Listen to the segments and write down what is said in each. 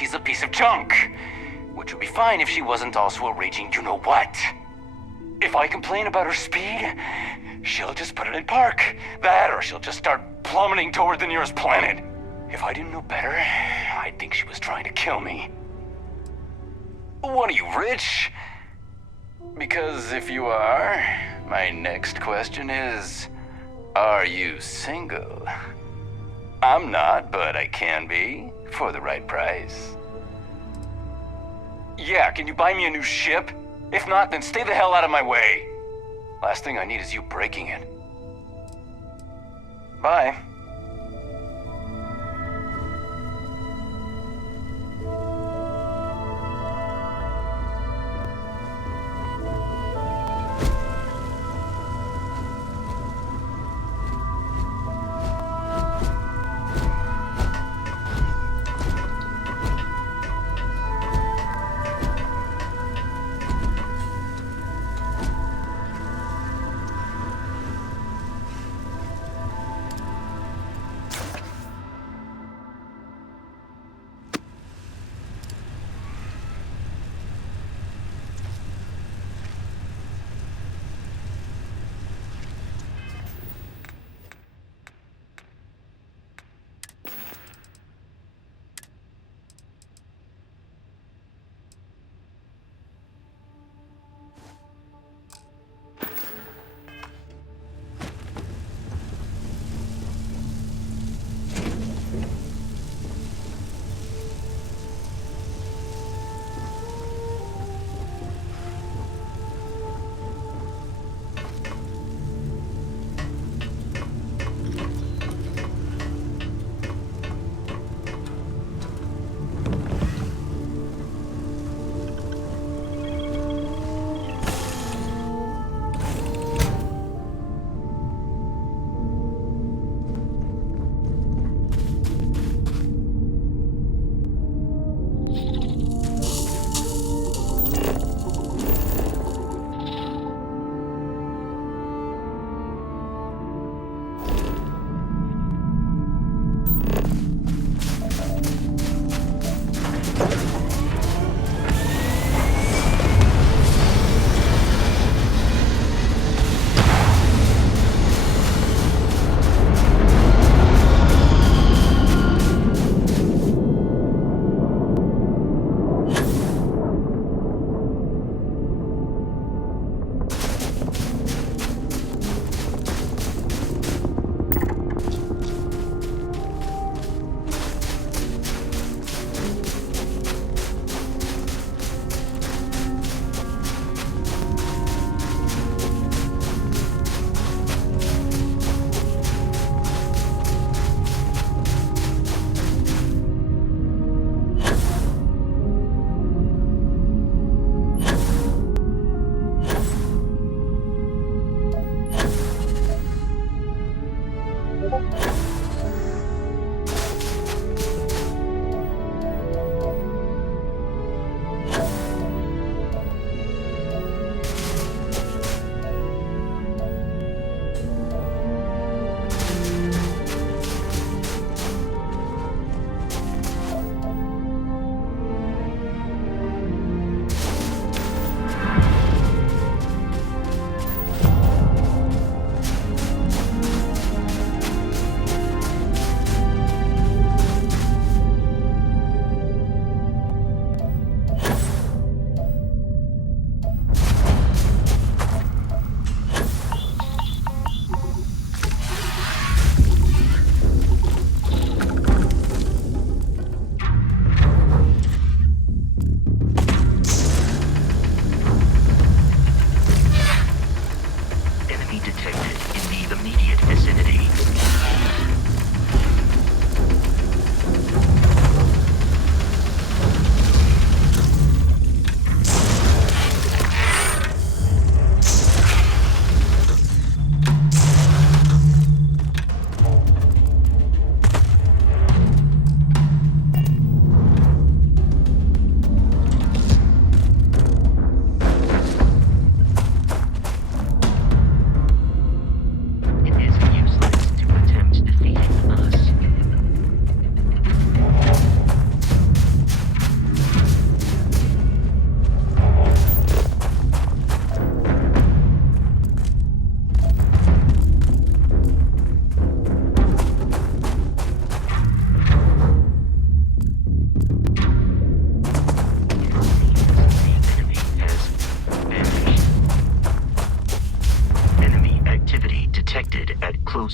she's a piece of junk. Which would be fine if she wasn't also a raging you-know-what. If I complain about her speed, she'll just put it in park. That, or she'll just start plummeting toward the nearest planet. If I didn't know better, I'd think she was trying to kill me. What are you, rich? Because if you are, my next question is, are you single? I'm not, but I can be, for the right price. Yeah, can you buy me a new ship? If not, then stay the hell out of my way. Last thing I need is you breaking it. Bye.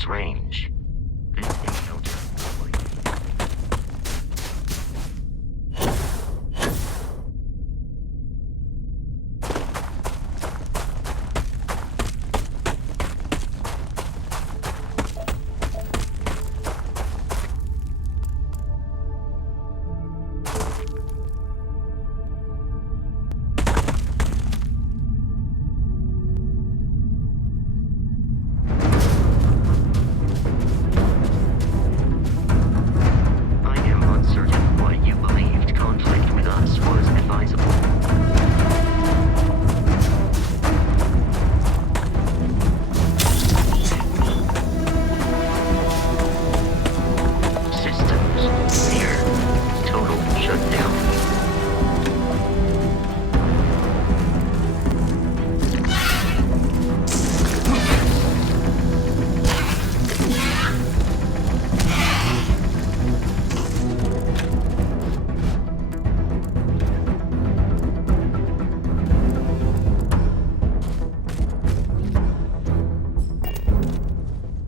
close range. This encounter.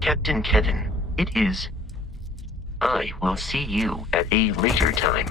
Captain Kevin, it is. I will see you at a later time.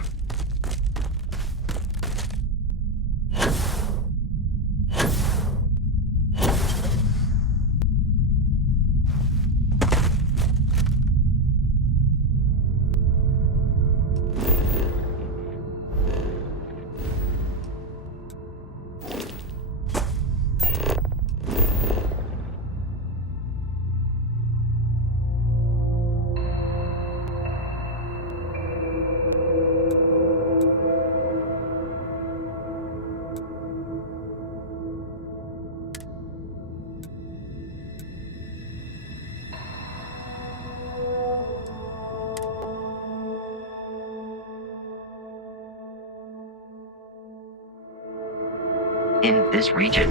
In this region.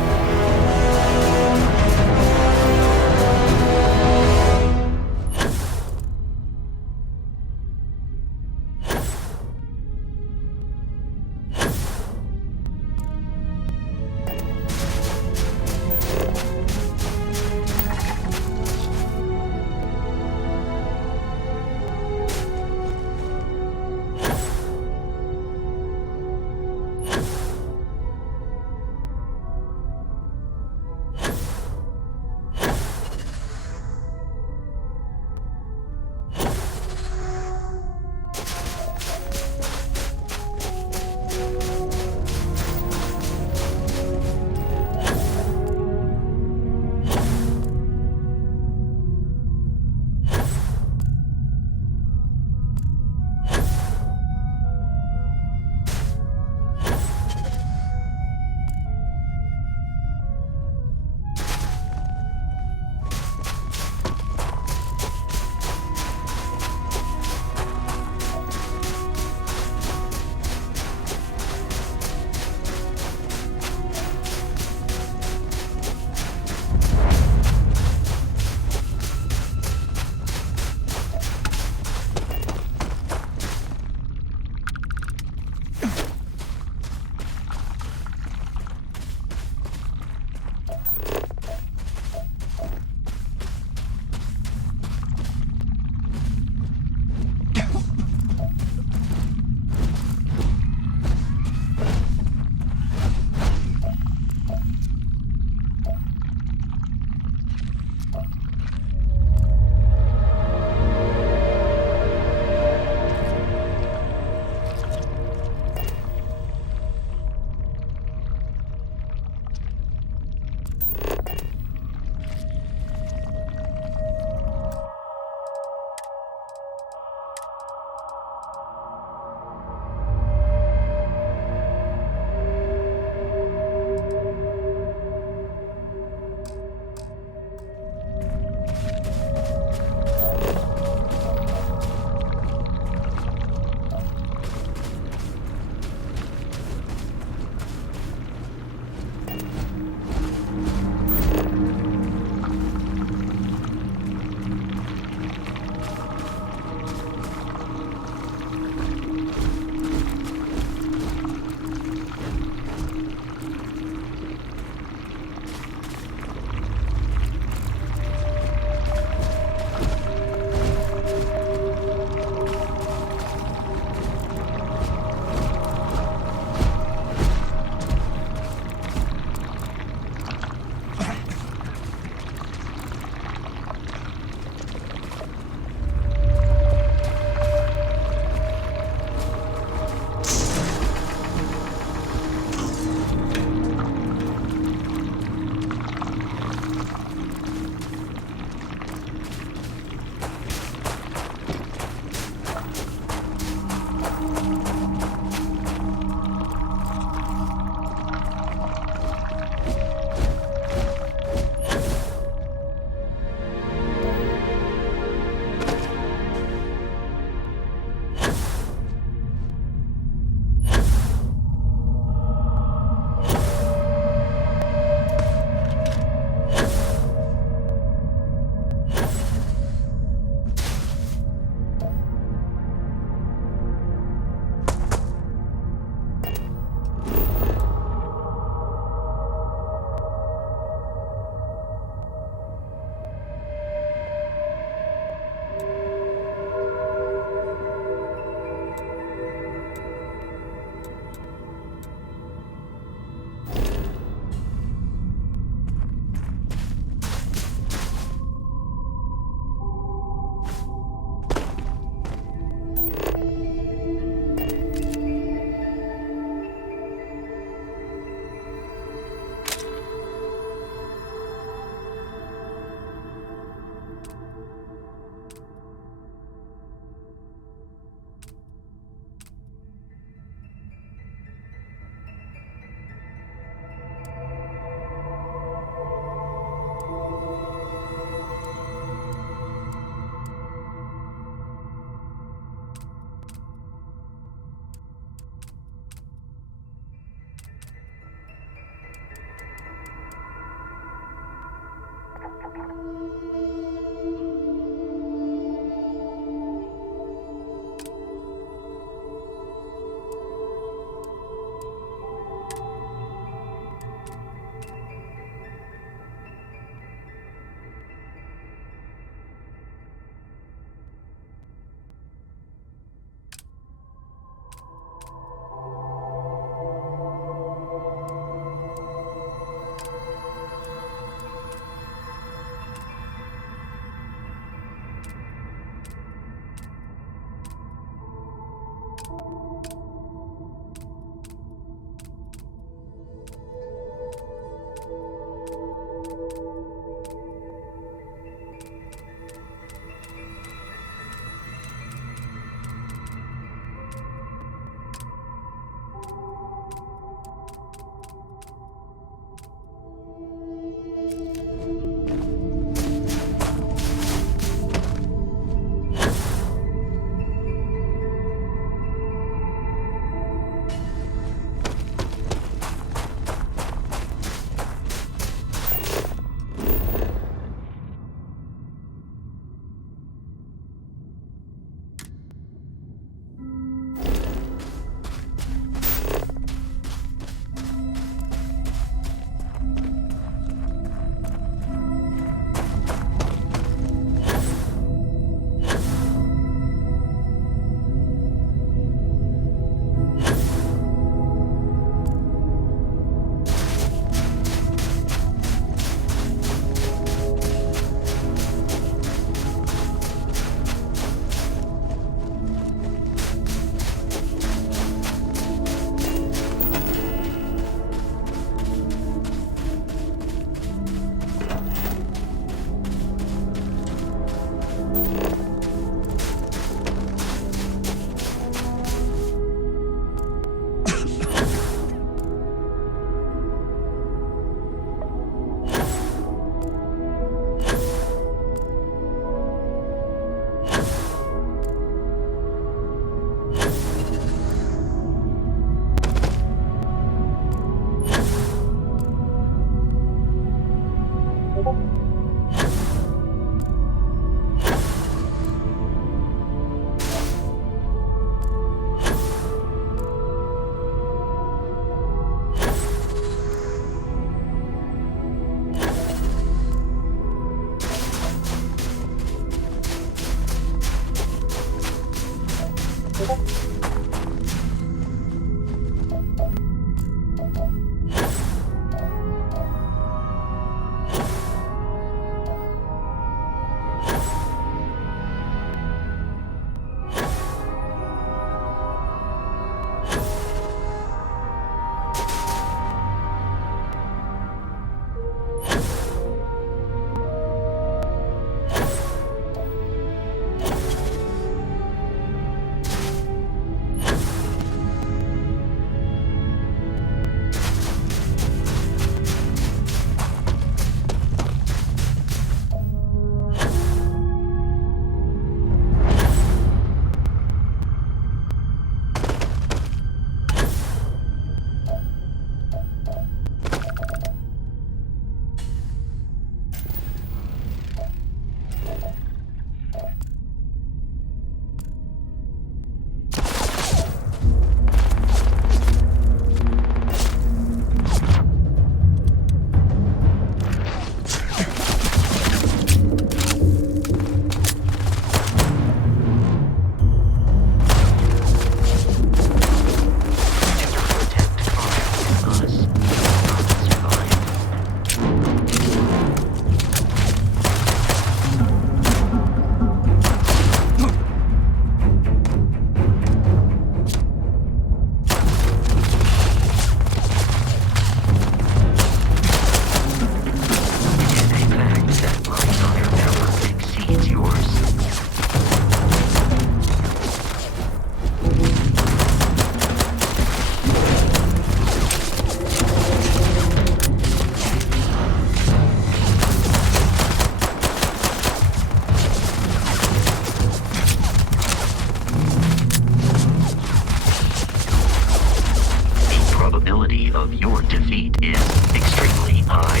Of your defeat is extremely high.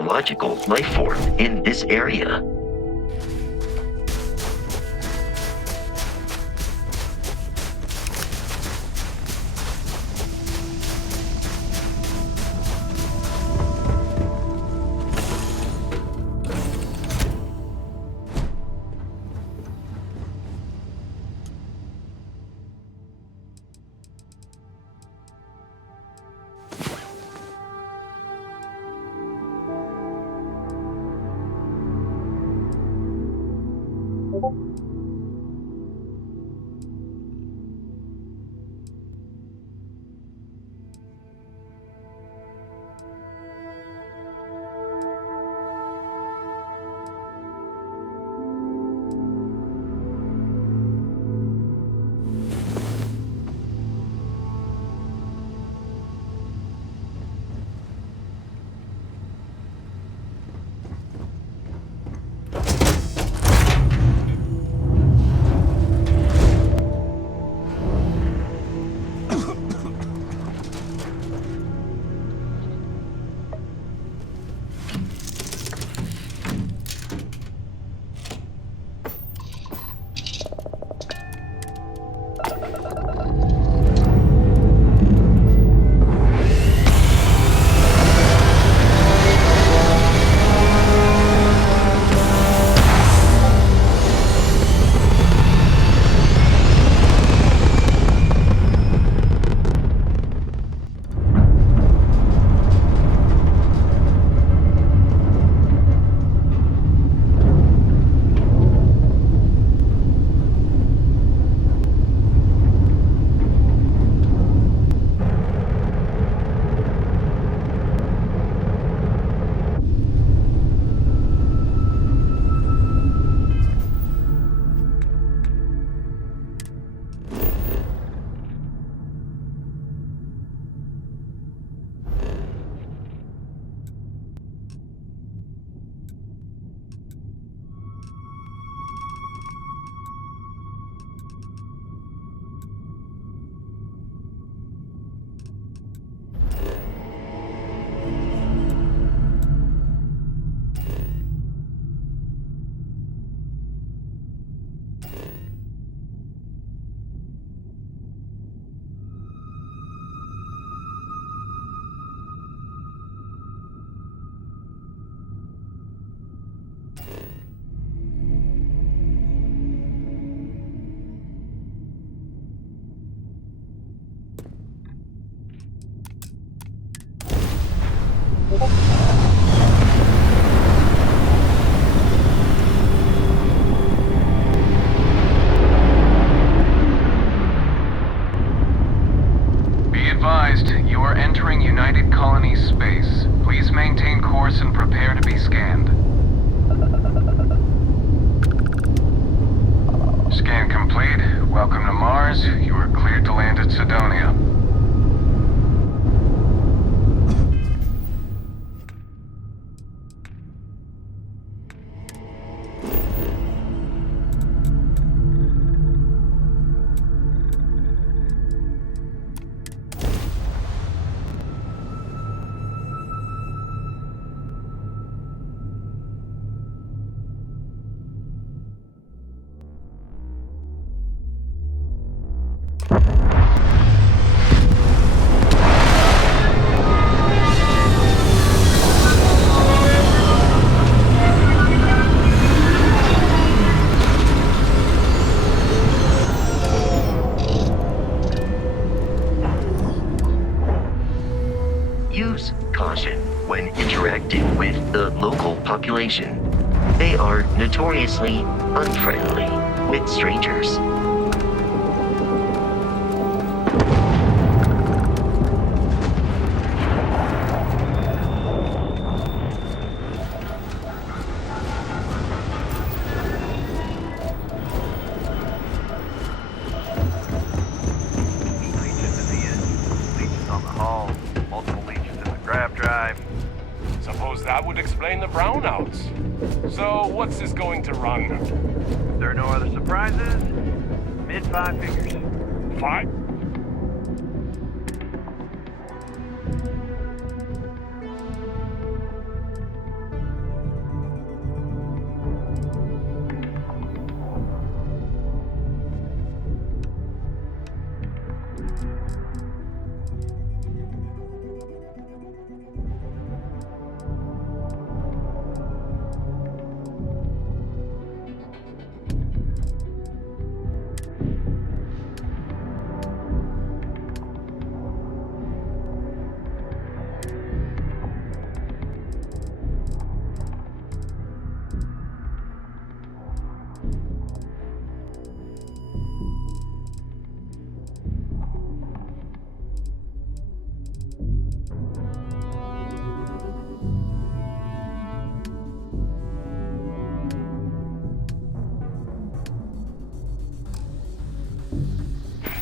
Logical life form in this area. Be advised, you are entering United Colony space. Please maintain course and prepare to be scanned. Scan complete. Welcome to Mars. You are cleared to land at Sidonia. Use caution when interacting with the local population. They are notoriously unfriendly with strangers. Suppose that would explain the brownouts. So, what's this going to run? There are no other surprises. Mid five figures. 5?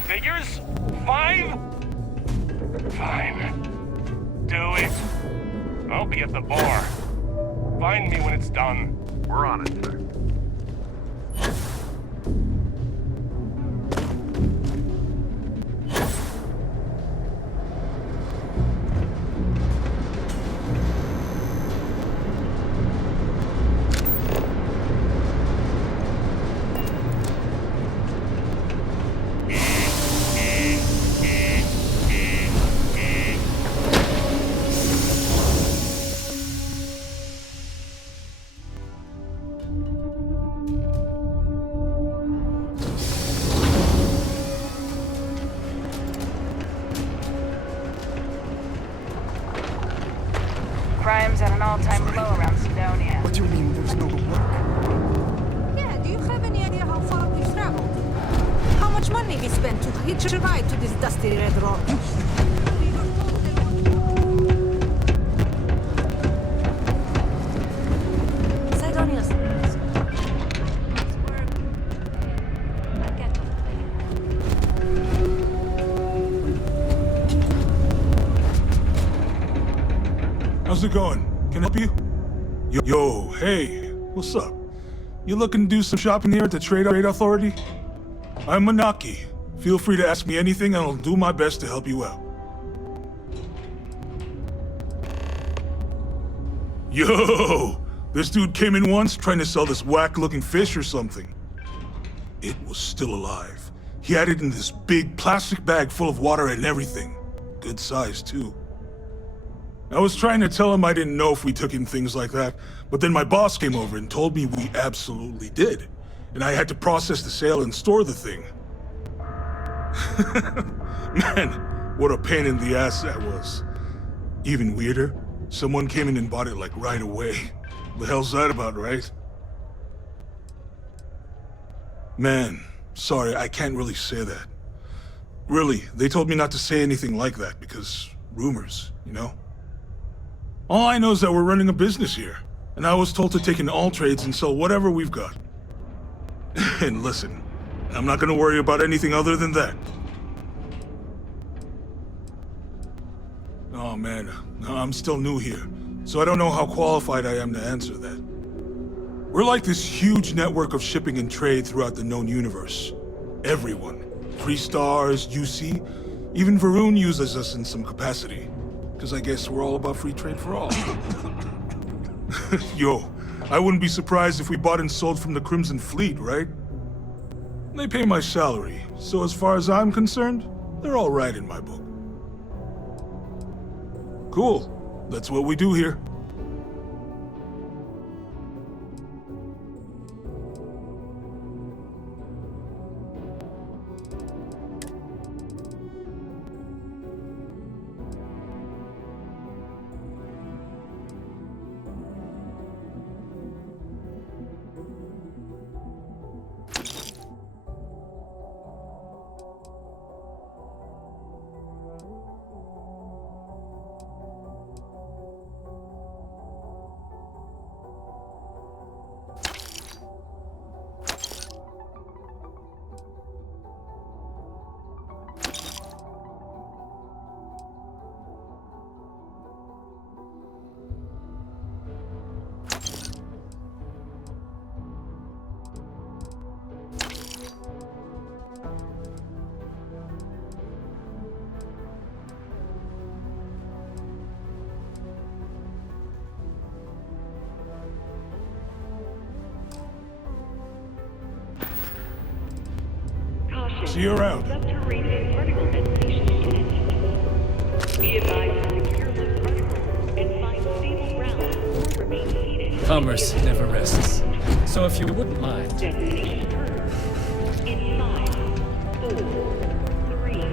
Figures? 5? Fine. Do it. I'll be at the bar. Find me when it's done. We're on it, sir. Crime's at an all-time low around Sidonia. What do you mean there's no work? Yeah, do you have any idea how far we've traveled? How much money we spent to hitch a ride to this dusty red rock? We were told they would... Sidonia's... How's it going? Can I help you? Yo, hey, what's up? You looking to do some shopping here at the Trade Authority? I'm Manaki. Feel free to ask me anything and I'll do my best to help you out. Yo! This dude came in once trying to sell this whack-looking fish or something. It was still alive. He had it in this big plastic bag full of water and everything. Good size, too. I was trying to tell him I didn't know if we took in things like that, but then my boss came over and told me we absolutely did. And I had to process the sale and store the thing. Man, what a pain in the ass that was. Even weirder, Someone came in and bought it like right away. The hell's that about, right? Man, sorry, I can't really say that. Really, they told me not to say anything like that because rumors, you know? All I know is that we're running a business here, and I was told to take in all trades and sell whatever we've got. And listen, I'm not gonna worry about anything other than that. Oh man, I'm still new here, so I don't know how qualified I am to answer that. We're like this huge network of shipping and trade throughout the known universe. Everyone. 3 stars, UC, even Varun uses us in some capacity. Because I guess we're all about free trade for all. Yo, I wouldn't be surprised if we bought and sold from the Crimson Fleet, right? They pay my salary, so as far as I'm concerned, they're all right in my book. Cool. That's what we do here. See you around. Subterranean particle densation imminent. Be advised to secure loose particles and find stable ground or remain seated. Commerce never rests. So if you wouldn't mind. Destination curve. In 5, 4, 3, 2, 1.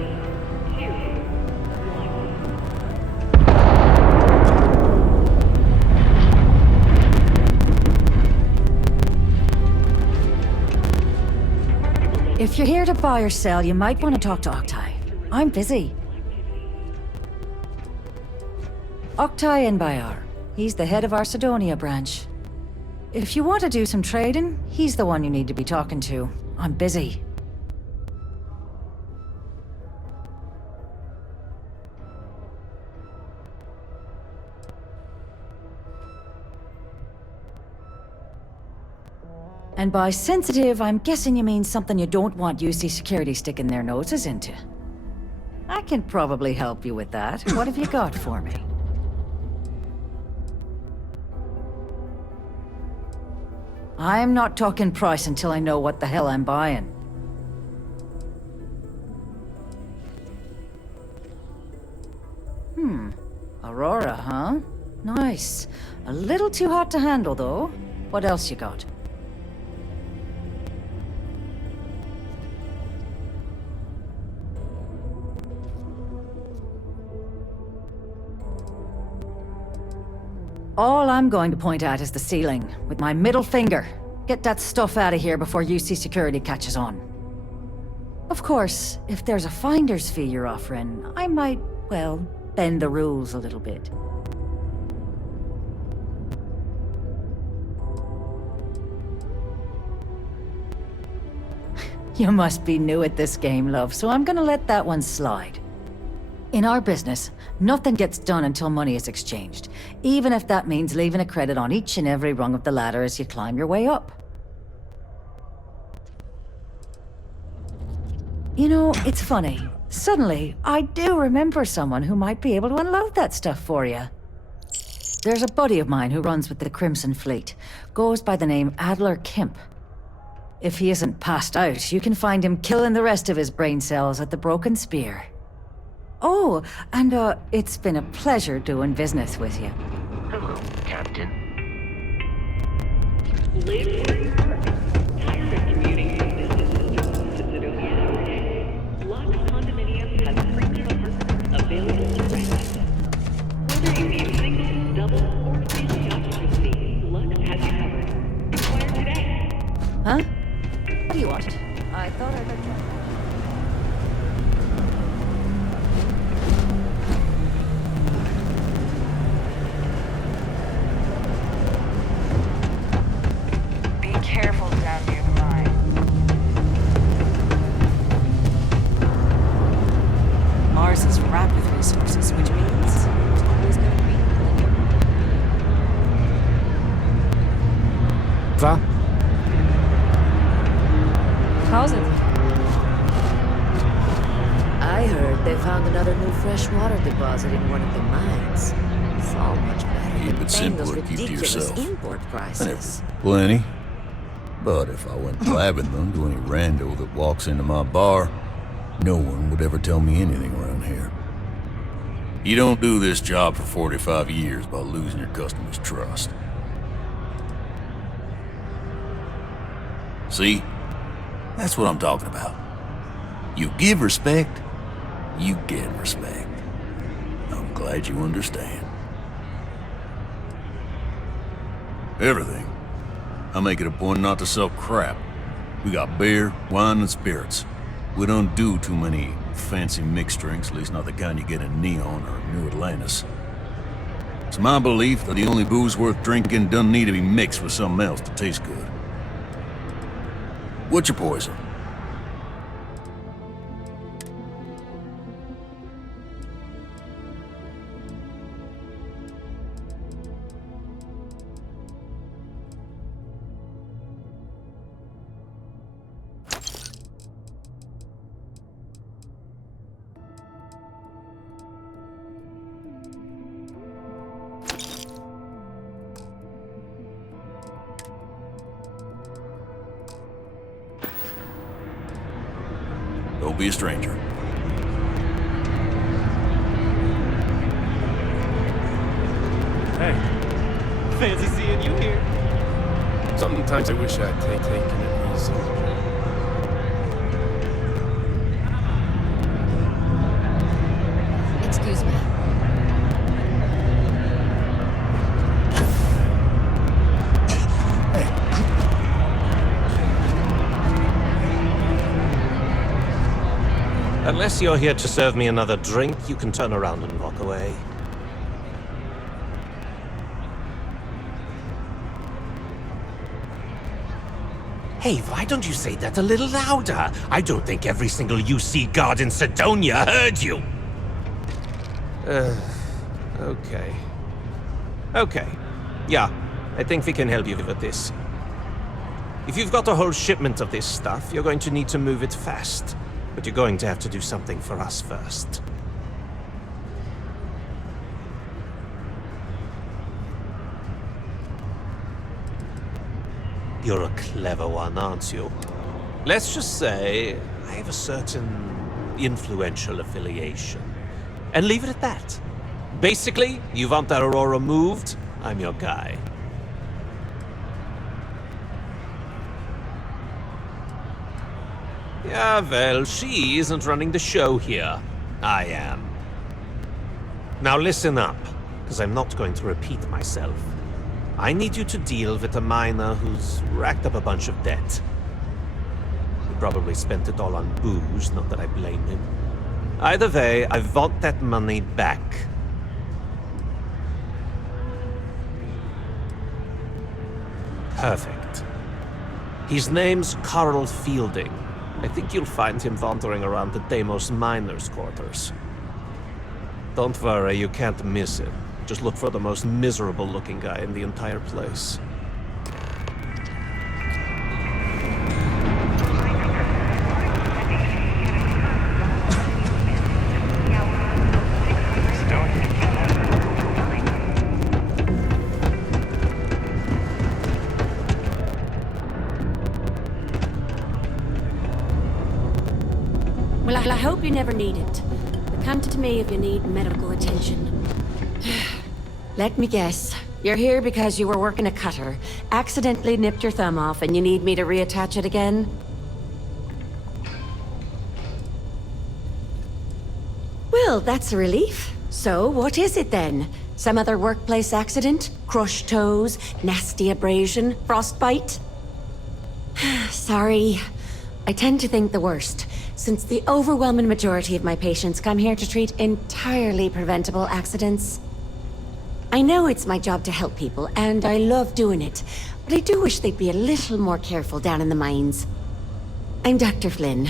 If you're here to buy or sell, you might want to talk to Octai. I'm busy. Octai Enbayar. He's the head of our Sidonia branch. If you want to do some trading, he's the one you need to be talking to. I'm busy. And by sensitive, I'm guessing you mean something you don't want UC Security sticking their noses into. I can probably help you with that. What have you got for me? I'm not talking price until I know what the hell I'm buying. Aurora, huh? Nice. A little too hot to handle, though. What else you got? All I'm going to point at is the ceiling, with my middle finger. Get that stuff out of here before UC Security catches on. Of course, if there's a finder's fee you're offering, I might, well, bend the rules a little bit. You must be new at this game, love, so I'm gonna let that one slide. In our business, nothing gets done until money is exchanged, even if that means leaving a credit on each and every rung of the ladder as you climb your way up. You know, it's funny. Suddenly, I do remember someone who might be able to unload that stuff for you. There's a buddy of mine who runs with the Crimson Fleet, goes by the name Adler Kemp. If he isn't passed out, you can find him killing the rest of his brain cells at the Broken Spear. Oh, and it's been a pleasure doing business with you. Hello, Captain. Live where you work. Tired of commuting from distances to Sidonia every day? Lux Condominiums has premium apartments available to rent. Whether you be single resources, which means it's always going to be Va? How's it? I heard they found another new freshwater deposit in one of the mines. It's all much better Keep than it paying those simple or keep to ridiculous yourself. import prices. Plenty. But if I went blabbing them to any rando that walks into my bar, no one would ever tell me anything around here. You don't do this job for 45 years by losing your customers' trust. See? That's what I'm talking about. You give respect, you get respect. I'm glad you understand. Everything. I make it a point not to sell crap. We got beer, wine, and spirits. We don't do too many fancy mixed drinks, at least not the kind you get in Neon or New Atlantis. It's my belief that the only booze worth drinking doesn't need to be mixed with something else to taste good. What's your poison? Don't be a stranger. Hey, fancy seeing you here. Sometimes I wish I'd taken it easy. Excuse me. Unless you're here to serve me another drink, you can turn around and walk away. Hey, why don't you say that a little louder? I don't think every single UC guard in Sidonia heard you! Okay. Okay. Yeah, I think we can help you with this. If you've got a whole shipment of this stuff, you're going to need to move it fast. But you're going to have to do something for us first. You're a clever one, aren't you? Let's just say I have a certain influential affiliation. And leave it at that. Basically, you want Aurora moved, I'm your guy. Yeah, well, she isn't running the show here. I am. Now listen up, because I'm not going to repeat myself. I need you to deal with a miner who's racked up a bunch of debt. He probably spent it all on booze, not that I blame him. Either way, I want that money back. Perfect. His name's Carl Fielding. I think you'll find him wandering around the Deimos miners' quarters. Don't worry, you can't miss him. Just look for the most miserable-looking guy in the entire place. Well, I hope you never need it. But come to me if you need medical attention. Let me guess. You're here because you were working a cutter, accidentally nipped your thumb off, and you need me to reattach it again? Well, that's a relief. So, what is it then? Some other workplace accident? Crushed toes? Nasty abrasion? Frostbite? Sorry. I tend to think the worst, since the overwhelming majority of my patients come here to treat entirely preventable accidents. I know it's my job to help people, and I love doing it, but I do wish they'd be a little more careful down in the mines. I'm Dr. Flynn.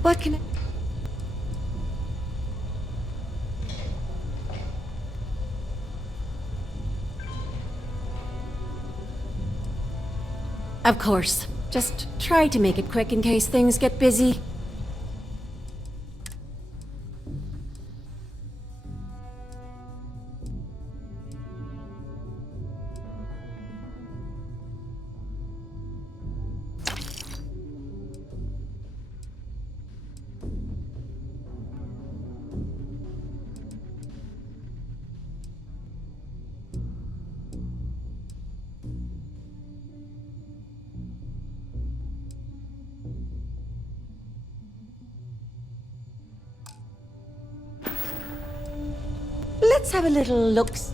What can I... Of course. Just try to make it quick in case things get busy. Let's have a little looks.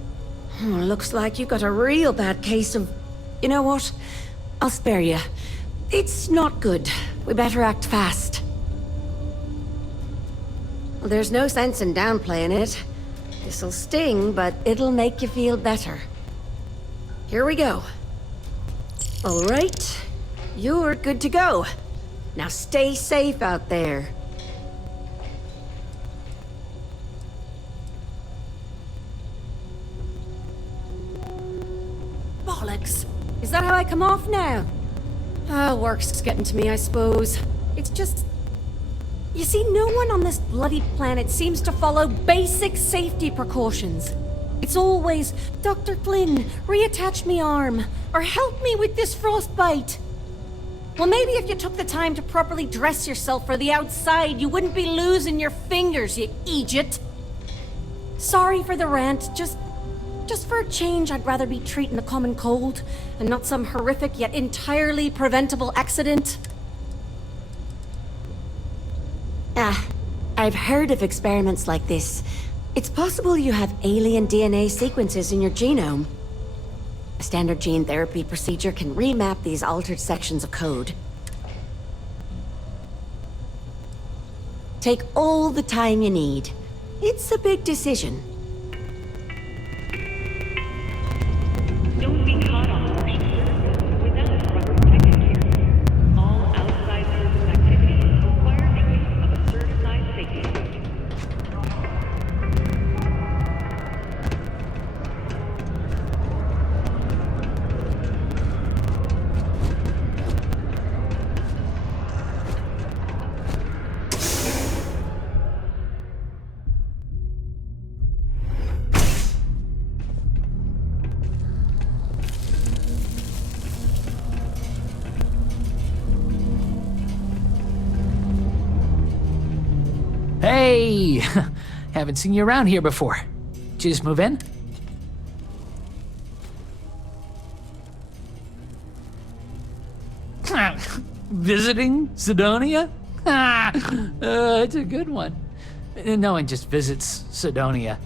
Looks like you got a real bad case of... You know what? I'll spare you. It's not good. We better act fast. Well, there's no sense in downplaying it. This'll sting, but it'll make you feel better. Here we go. All right. You're good to go. Now stay safe out there. Bollocks. Is that how I come off now? Work's getting to me, I suppose. It's just... You see, no one on this bloody planet seems to follow basic safety precautions. It's always, Dr. Flynn, reattach me arm, or help me with this frostbite. Well, maybe if you took the time to properly dress yourself for the outside, you wouldn't be losing your fingers, you idiot. Sorry for the rant, just for a change, I'd rather be treating a common cold, and not some horrific yet entirely preventable accident. I've heard of experiments like this. It's possible you have alien DNA sequences in your genome. A standard gene therapy procedure can remap these altered sections of code. Take all the time you need. It's a big decision. Don't be caught on Martian surface without proper protective gear. All outside surface activities require the use of a certified safety suit. Hey! Haven't seen you around here before. Did you just move in? Visiting Sidonia? It's a good one. No one just visits Sidonia.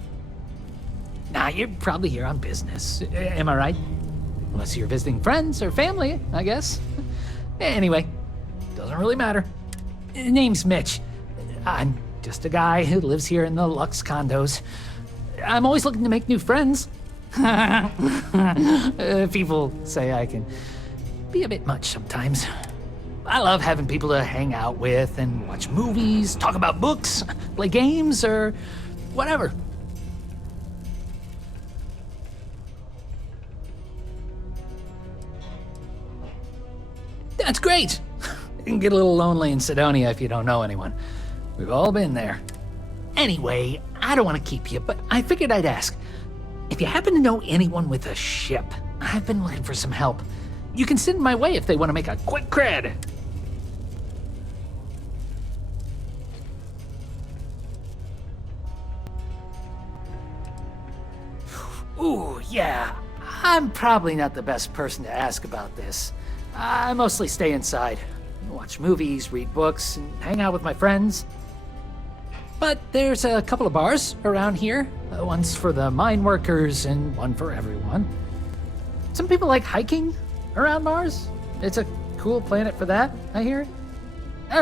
Nah, you're probably here on business. Am I right? Unless you're visiting friends or family, I guess. Anyway, doesn't really matter. Name's Mitch. I'm just a guy who lives here in the Lux condos. I'm always looking to make new friends. People say I can be a bit much sometimes. I love having people to hang out with and watch movies, talk about books, play games, or whatever. That's great. You can get a little lonely in Sidonia if you don't know anyone. We've all been there. Anyway, I don't want to keep you, but I figured I'd ask. If you happen to know anyone with a ship, I've been looking for some help. You can send my way if they want to make a quick cred. Ooh, yeah. I'm probably not the best person to ask about this. I mostly stay inside. Watch movies, read books, and hang out with my friends. But there's a couple of bars around here. One's for the mine workers and one for everyone. Some people like hiking around Mars. It's a cool planet for that, I hear.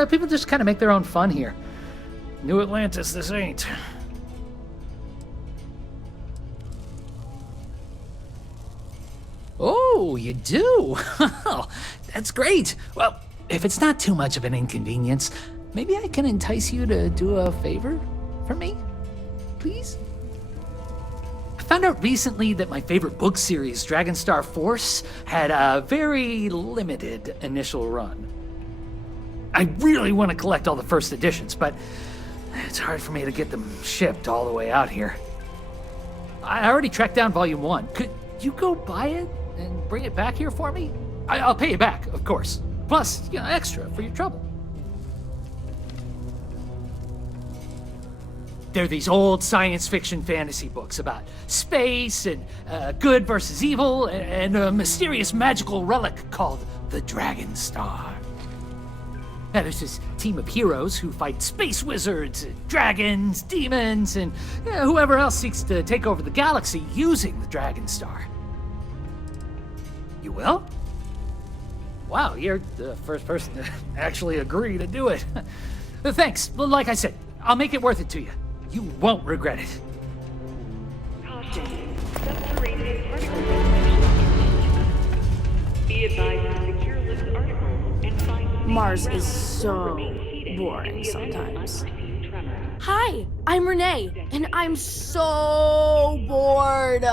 People just kind of make their own fun here. New Atlantis, this ain't. Oh, you do? That's great. Well, if it's not too much of an inconvenience, maybe I can entice you to do a favor for me? Please? found out recently that my favorite book series, Dragonstar Force, had a very limited initial run. I really want to collect all the first editions, but it's hard for me to get them shipped all the way out here. I already tracked down Volume 1. Could you go buy it and bring it back here for me? I'll pay you back, of course. Plus, extra for your trouble. They're these old science fiction fantasy books about space and good versus evil and a mysterious magical relic called the Dragon Star. Now, there's this team of heroes who fight space wizards, and dragons, demons, and whoever else seeks to take over the galaxy using the Dragon Star. You will? Wow, you're the first person to actually agree to do it. Thanks. Well, like I said, I'll make it worth it to you. You won't regret it. Caution. Subterranean particle detonation. Be advised to secure list articles and find Mars is so boring sometimes. Hi, I'm Renee, and I'm so bored.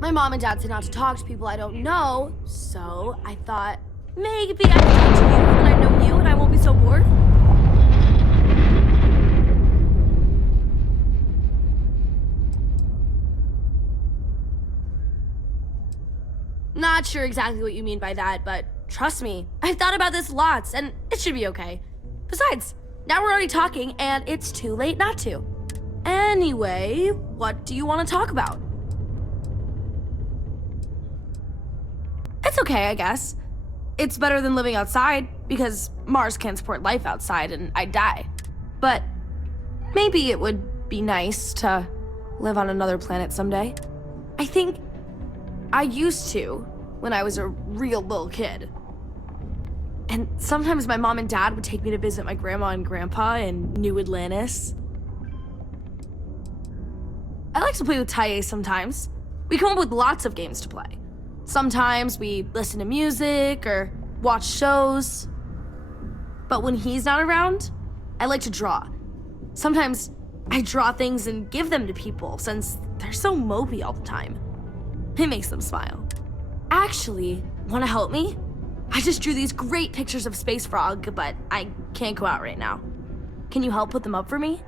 My mom and dad said not to talk to people I don't know, so I thought maybe I could talk to you, and I know you, and I won't be so bored. Not sure exactly what you mean by that, but trust me, I've thought about this lots, and it should be okay. Besides, now we're already talking, and it's too late not to. Anyway, what do you want to talk about? It's okay, I guess. It's better than living outside, because Mars can't support life outside, and I'd die. But maybe it would be nice to live on another planet someday. I think I used to when I was a real little kid. And sometimes my mom and dad would take me to visit my grandma and grandpa in New Atlantis. I like to play with Taye sometimes. We come up with lots of games to play. Sometimes we listen to music or watch shows. But when he's not around, I like to draw. Sometimes I draw things and give them to people since they're so mopey all the time. It makes them smile. Actually, want to help me? I just drew these great pictures of Space Frog, but I can't go out right now. Can you help put them up for me?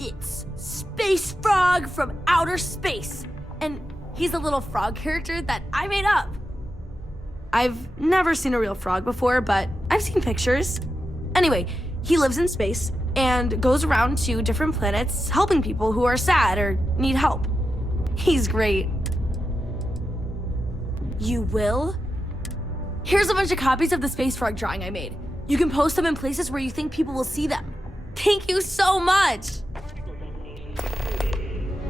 It's Space Frog from outer space, and he's a little frog character that I made up. I've never seen a real frog before, but I've seen pictures. Anyway, he lives in space and goes around to different planets helping people who are sad or need help. He's great. You will? Here's a bunch of copies of the Space Frog drawing I made. You can post them in places where you think people will see them. Thank you so much!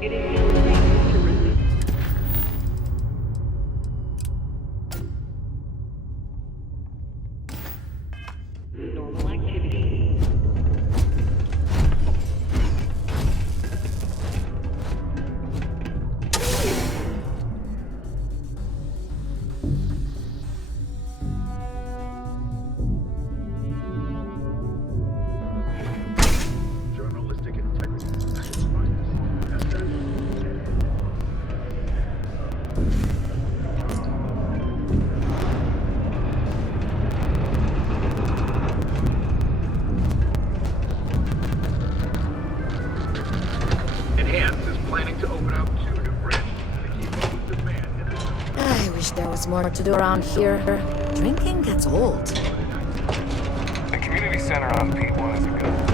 It is now safe to resume. Normal activity. Journalistic integrity. Enhance is planning to open up 2 new branches to keep up with demand in the zone. I wish there was more to do around here. Drinking gets old. The community center on P1 is a good one.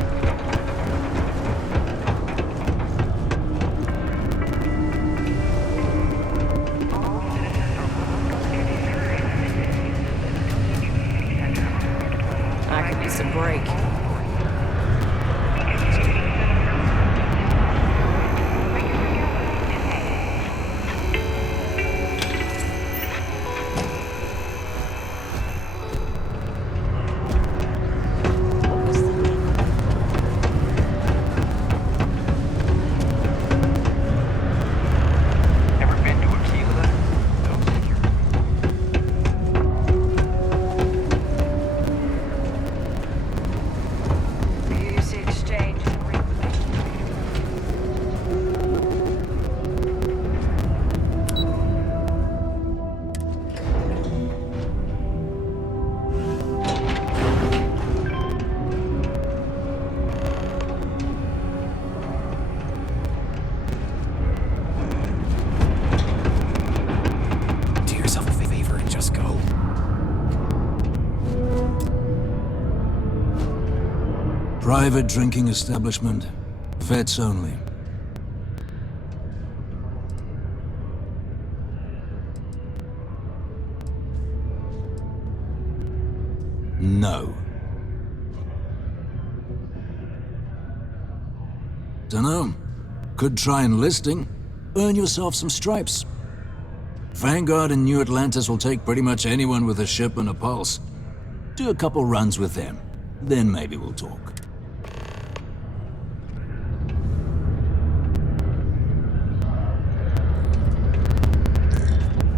I could use a break. What was the Private drinking establishment. Vets only. No. Dunno. Could try enlisting. Earn yourself some stripes. Vanguard and New Atlantis will take pretty much anyone with a ship and a pulse. Do a couple runs with them. Then maybe we'll talk.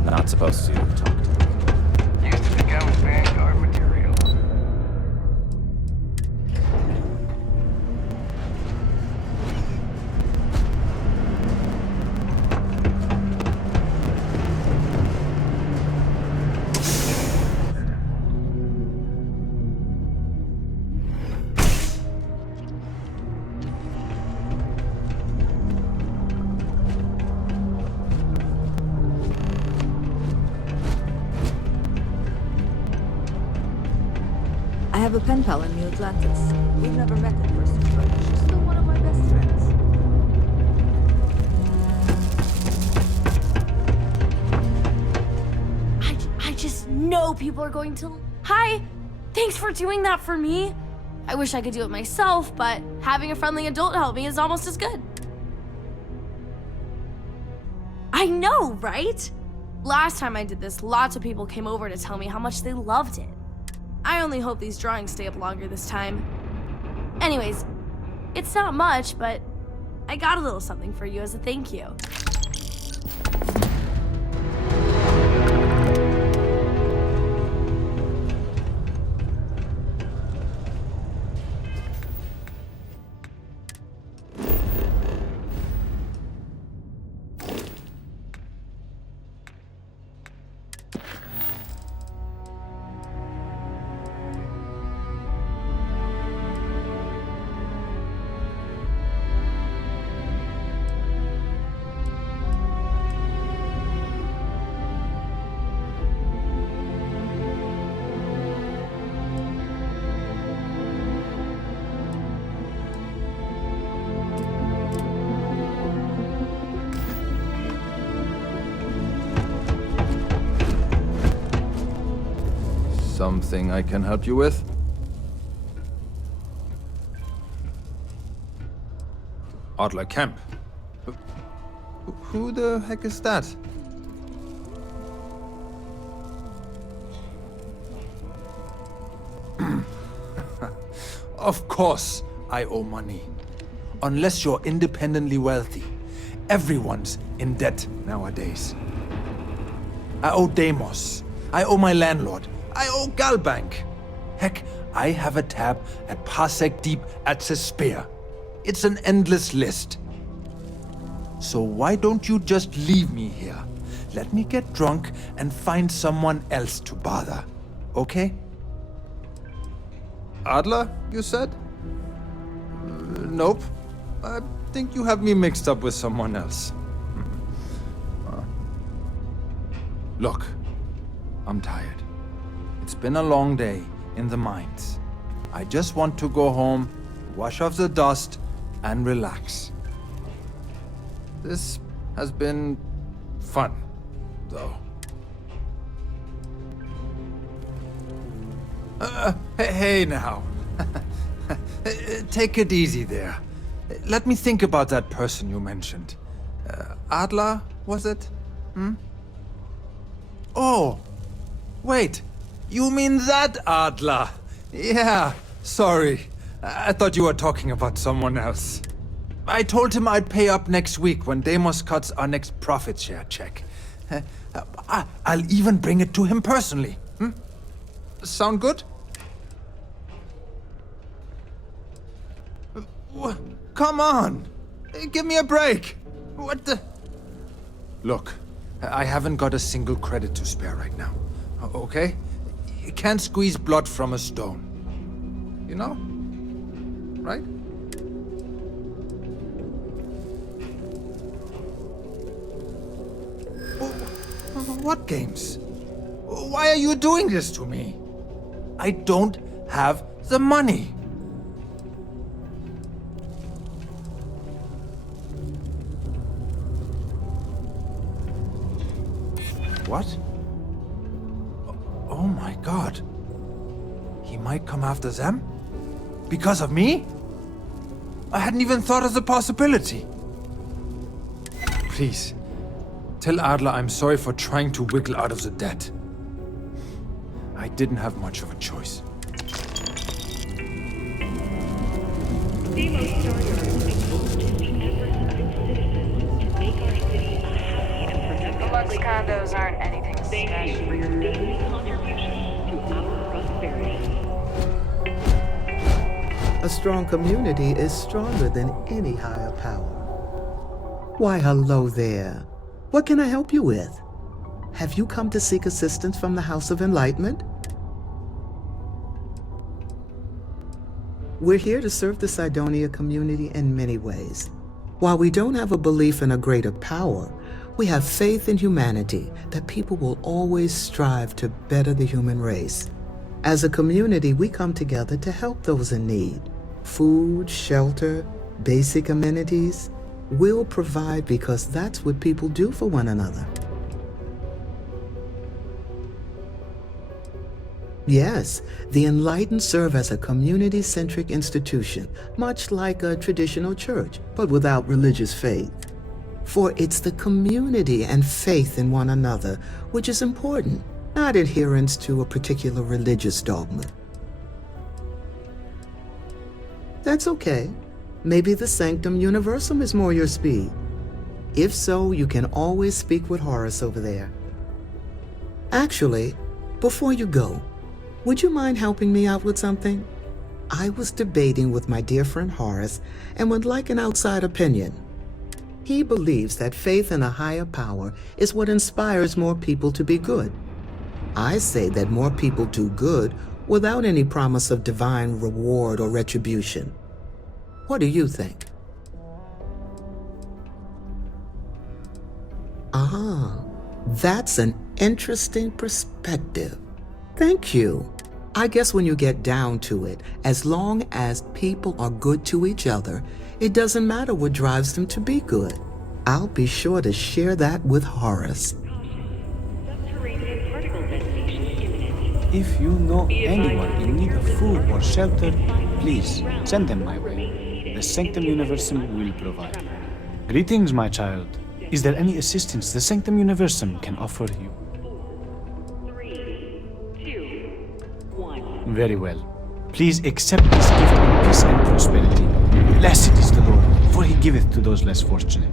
Not supposed to talk to me. Used to think I was Vanguard material. I have a pen pal in New Atlantis. We've never met in person, but she's still one of my best friends. I just know people are going to... Hi! Thanks for doing that for me. I wish I could do it myself, but having a friendly adult help me is almost as good. I know, right? Last time I did this, lots of people came over to tell me how much they loved it. I only hope these drawings stay up longer this time. Anyways, it's not much, but I got a little something for you as a thank you. Something I can help you with? Adler Camp. Who the heck is that? Of course I owe money. Unless you're independently wealthy. Everyone's in debt nowadays. I owe Deimos. I owe my landlord. I owe Galbank. Heck, I have a tab at Parsec Deep at Cespear. It's an endless list. So why don't you just leave me here? Let me get drunk and find someone else to bother. Okay? Adler, you said? Nope. I think you have me mixed up with someone else. Look, I'm tired. It's been a long day in the mines. I just want to go home, wash off the dust, and relax. This has been fun, though. Hey now. Take it easy there. Let me think about that person you mentioned. Adler, was it? Oh, wait. You mean that Adler? Yeah, sorry. I thought you were talking about someone else. I told him I'd pay up next week when Deimos cuts our next profit share check. I'll even bring it to him personally. Sound good? Come on! Give me a break! What the... Look, I haven't got a single credit to spare right now. Okay? You can't squeeze blood from a stone. You know? Right? What games? Why are you doing this to me? I don't have the money. What? Oh my god. He might come after them? Because of me? I hadn't even thought of the possibility. Please, tell Adler I'm sorry for trying to wiggle out of the debt. I didn't have much of a choice. Demos Staryard acknowledges the efforts of its citizens to make our city a happy and productive The Lux place. condos aren't anything Thank you special. for your daily contribution to our prosperity. A strong community is stronger than any higher power. Why, hello there. What can I help you with? Have you come to seek assistance from the House of Enlightenment? We're here to serve the Cydonia community in many ways. While we don't have a belief in a greater power, we have faith in humanity that people will always strive to better the human race. As a community, we come together to help those in need. Food, shelter, basic amenities. We'll provide because that's what people do for one another. Yes, the Enlightened serve as a community-centric institution, much like a traditional church, but without religious faith. For it's the community and faith in one another which is important, not adherence to a particular religious dogma. That's okay. Maybe the Sanctum Universum is more your speed. If so, you can always speak with Horace over there. Actually, before you go, would you mind helping me out with something? I was debating with my dear friend Horace and would like an outside opinion. He believes that faith in a higher power is what inspires more people to be good. I say that more people do good without any promise of divine reward or retribution. What do you think? Ah, that's an interesting perspective. Thank you. I guess when you get down to it, as long as people are good to each other, it doesn't matter what drives them to be good. I'll be sure to share that with Horace. Subterranean particle detonation imminent. If you know anyone in need of food or shelter, please send them my way. The Sanctum Universum will provide. Greetings, my child. Is there any assistance the Sanctum Universum can offer you? 3, 2, 1. Very well. Please accept this gift of peace and prosperity. Blessed is the Lord, for he giveth to those less fortunate.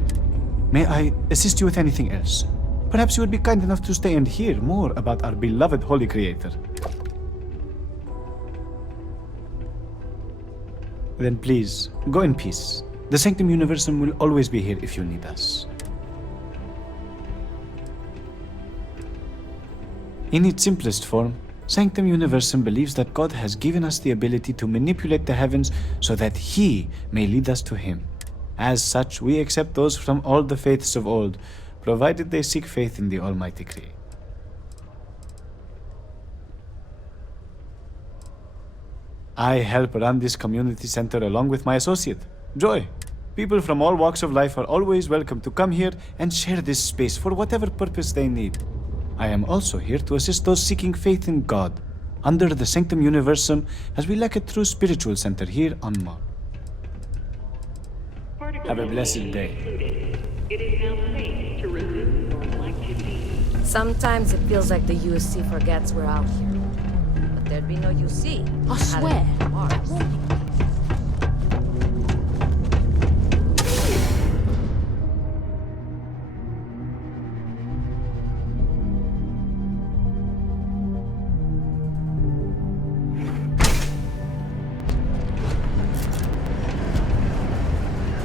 May I assist you with anything else? Perhaps you would be kind enough to stay and hear more about our beloved Holy Creator. Then please, go in peace. The Sanctum Universum will always be here if you need us. In its simplest form, Sanctum Universum believes that God has given us the ability to manipulate the heavens so that He may lead us to Him. As such, we accept those from all the faiths of old, provided they seek faith in the Almighty Creator. I help run this community center along with my associate, Joy. People from all walks of life are always welcome to come here and share this space for whatever purpose they need. I am also here to assist those seeking faith in God, under the Sanctum Universum, as we lack a true spiritual center here on Mars. Have a blessed day. It is now safe to resume normal activity. Sometimes it feels like the USC forgets we're out here. But there'd be no UC. I swear. Mars.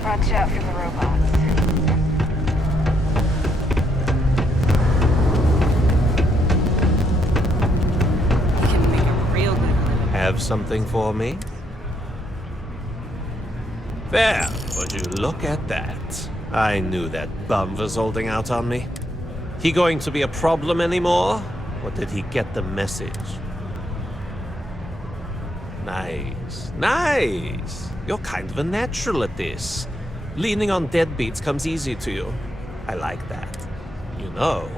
Watch out for the robots. You can make a real good living. Have something for me? There, would you look at that? I knew that bum was holding out on me. He going to be a problem anymore? Or did he get the message? Nice, nice. You're kind of a natural at this. Leaning on deadbeats comes easy to you. I like that. You know,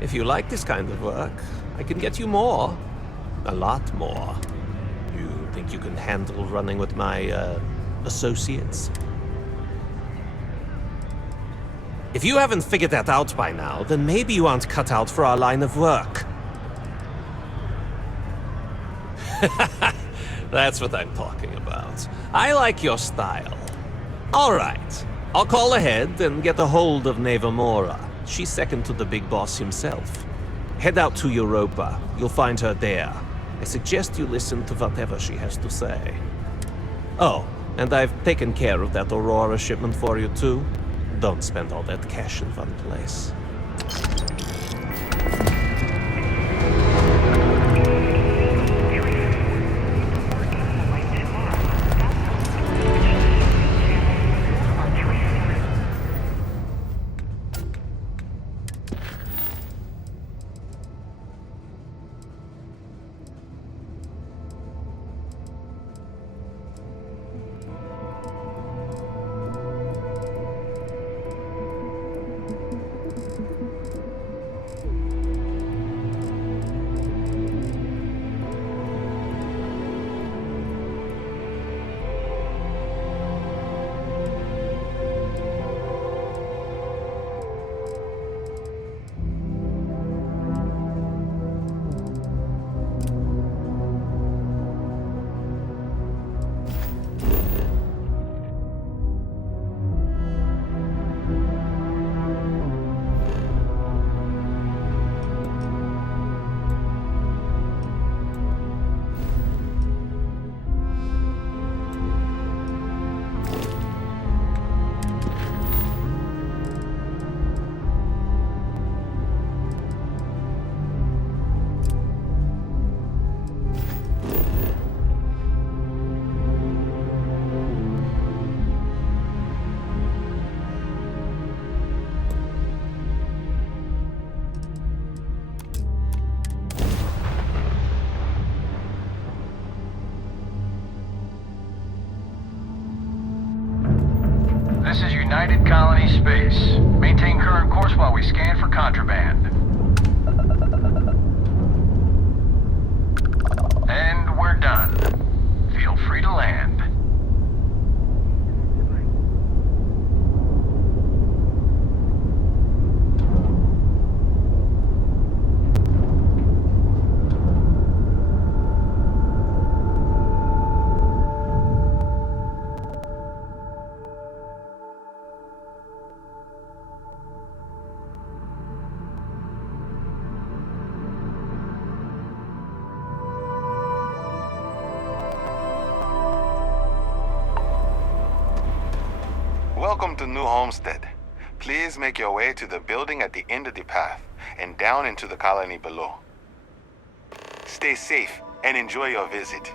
If you like this kind of work, I can get you more. A lot more. You think you can handle running with my, associates? If you haven't figured that out by now, then maybe you aren't cut out for our line of work. That's what I'm talking about. I like your style. All right. I'll call ahead and get a hold of Neva Mora. She's second to the big boss himself. Head out to Europa. You'll find her there. I suggest you listen to whatever she has to say. Oh, and I've taken care of that Aurora shipment for you too. Don't spend all that cash in one place. This is United Colony Space. Maintain current course while we scan for contraband. And we're done. Feel free to land. Welcome to New Homestead. Please make your way to the building at the end of the path and down into the colony below. Stay safe and enjoy your visit.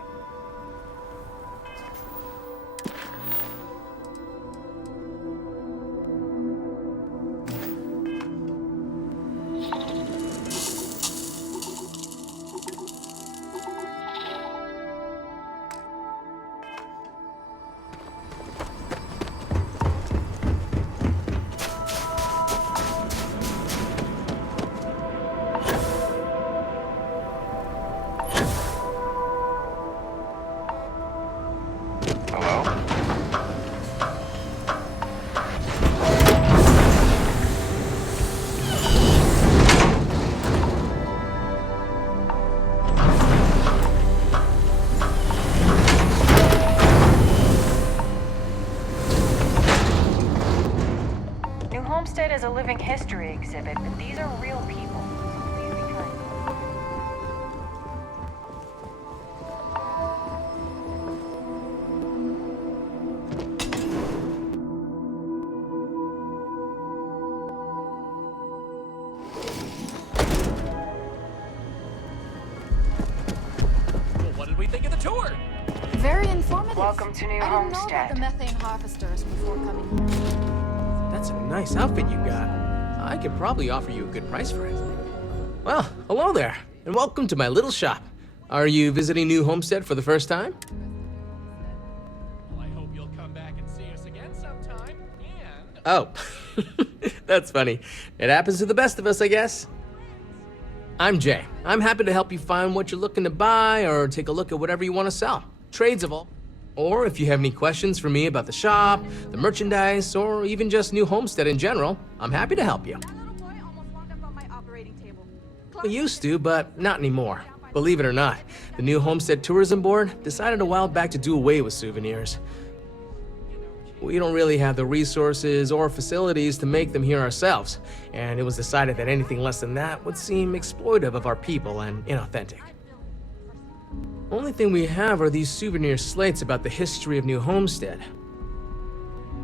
Homestead is a living history exhibit, but these are real people. So please be kind. Well, what did we think of the tour? Very informative. Welcome to New I didn't know Homestead. about the methane harvesters before coming here. That's a nice outfit you got. I could probably offer you a good price for it. Well, hello there, and welcome to my little shop. Are you visiting New Homestead for the first time? Well, I hope you'll come back and see us again sometime, and... Oh, that's funny. It happens to the best of us, I guess. I'm Jay. I'm happy to help you find what you're looking to buy or take a look at whatever you want to sell. Trades of all. Or if you have any questions for me about the shop, the merchandise, or even just New Homestead in general, I'm happy to help you. We used to, but not anymore. Believe it or not, the New Homestead Tourism Board decided a while back to do away with souvenirs. We don't really have the resources or facilities to make them here ourselves, and it was decided that anything less than that would seem exploitive of our people and inauthentic. Only thing we have are these souvenir slates about the history of New Homestead.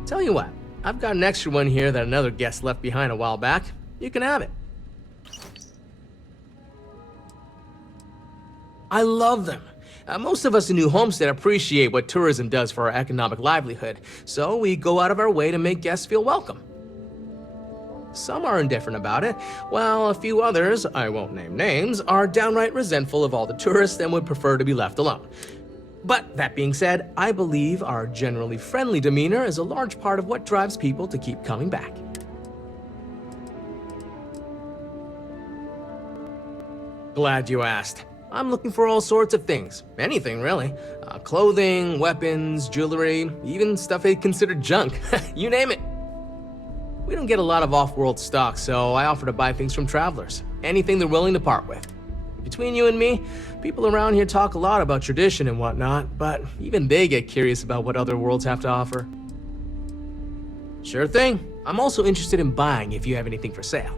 Tell you what, I've got an extra one here that another guest left behind a while back. You can have it. I love them. Most of us in New Homestead appreciate what tourism does for our economic livelihood, so we go out of our way to make guests feel welcome. Some are indifferent about it, while a few others, I won't name names, are downright resentful of all the tourists and would prefer to be left alone. But that being said, I believe our generally friendly demeanor is a large part of what drives people to keep coming back. Glad you asked. I'm looking for all sorts of things. Anything, really. Clothing, weapons, jewelry, even stuff they consider junk. You name it. We don't get a lot of off-world stock, so I offer to buy things from travelers. Anything they're willing to part with. Between you and me, people around here talk a lot about tradition and whatnot, but even they get curious about what other worlds have to offer. Sure thing. I'm also interested in buying if you have anything for sale.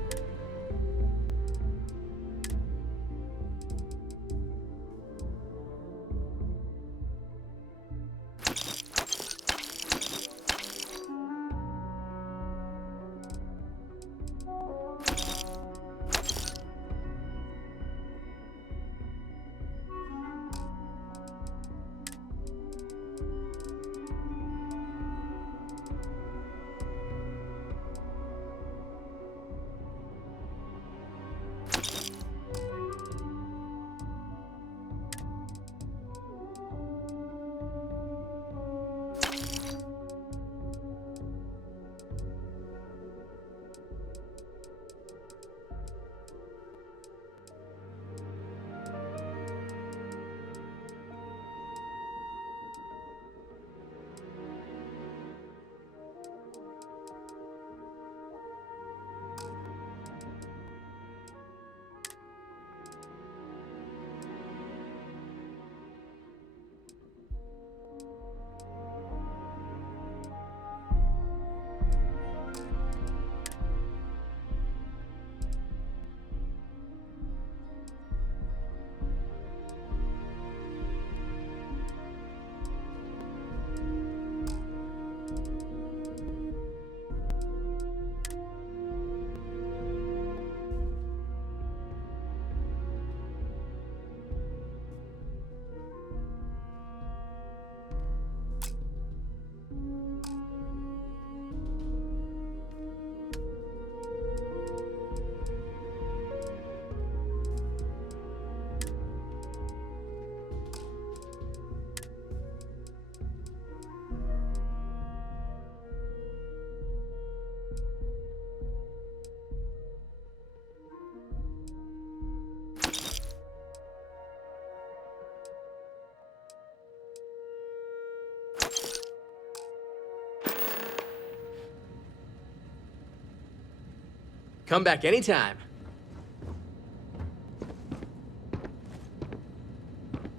Come back anytime.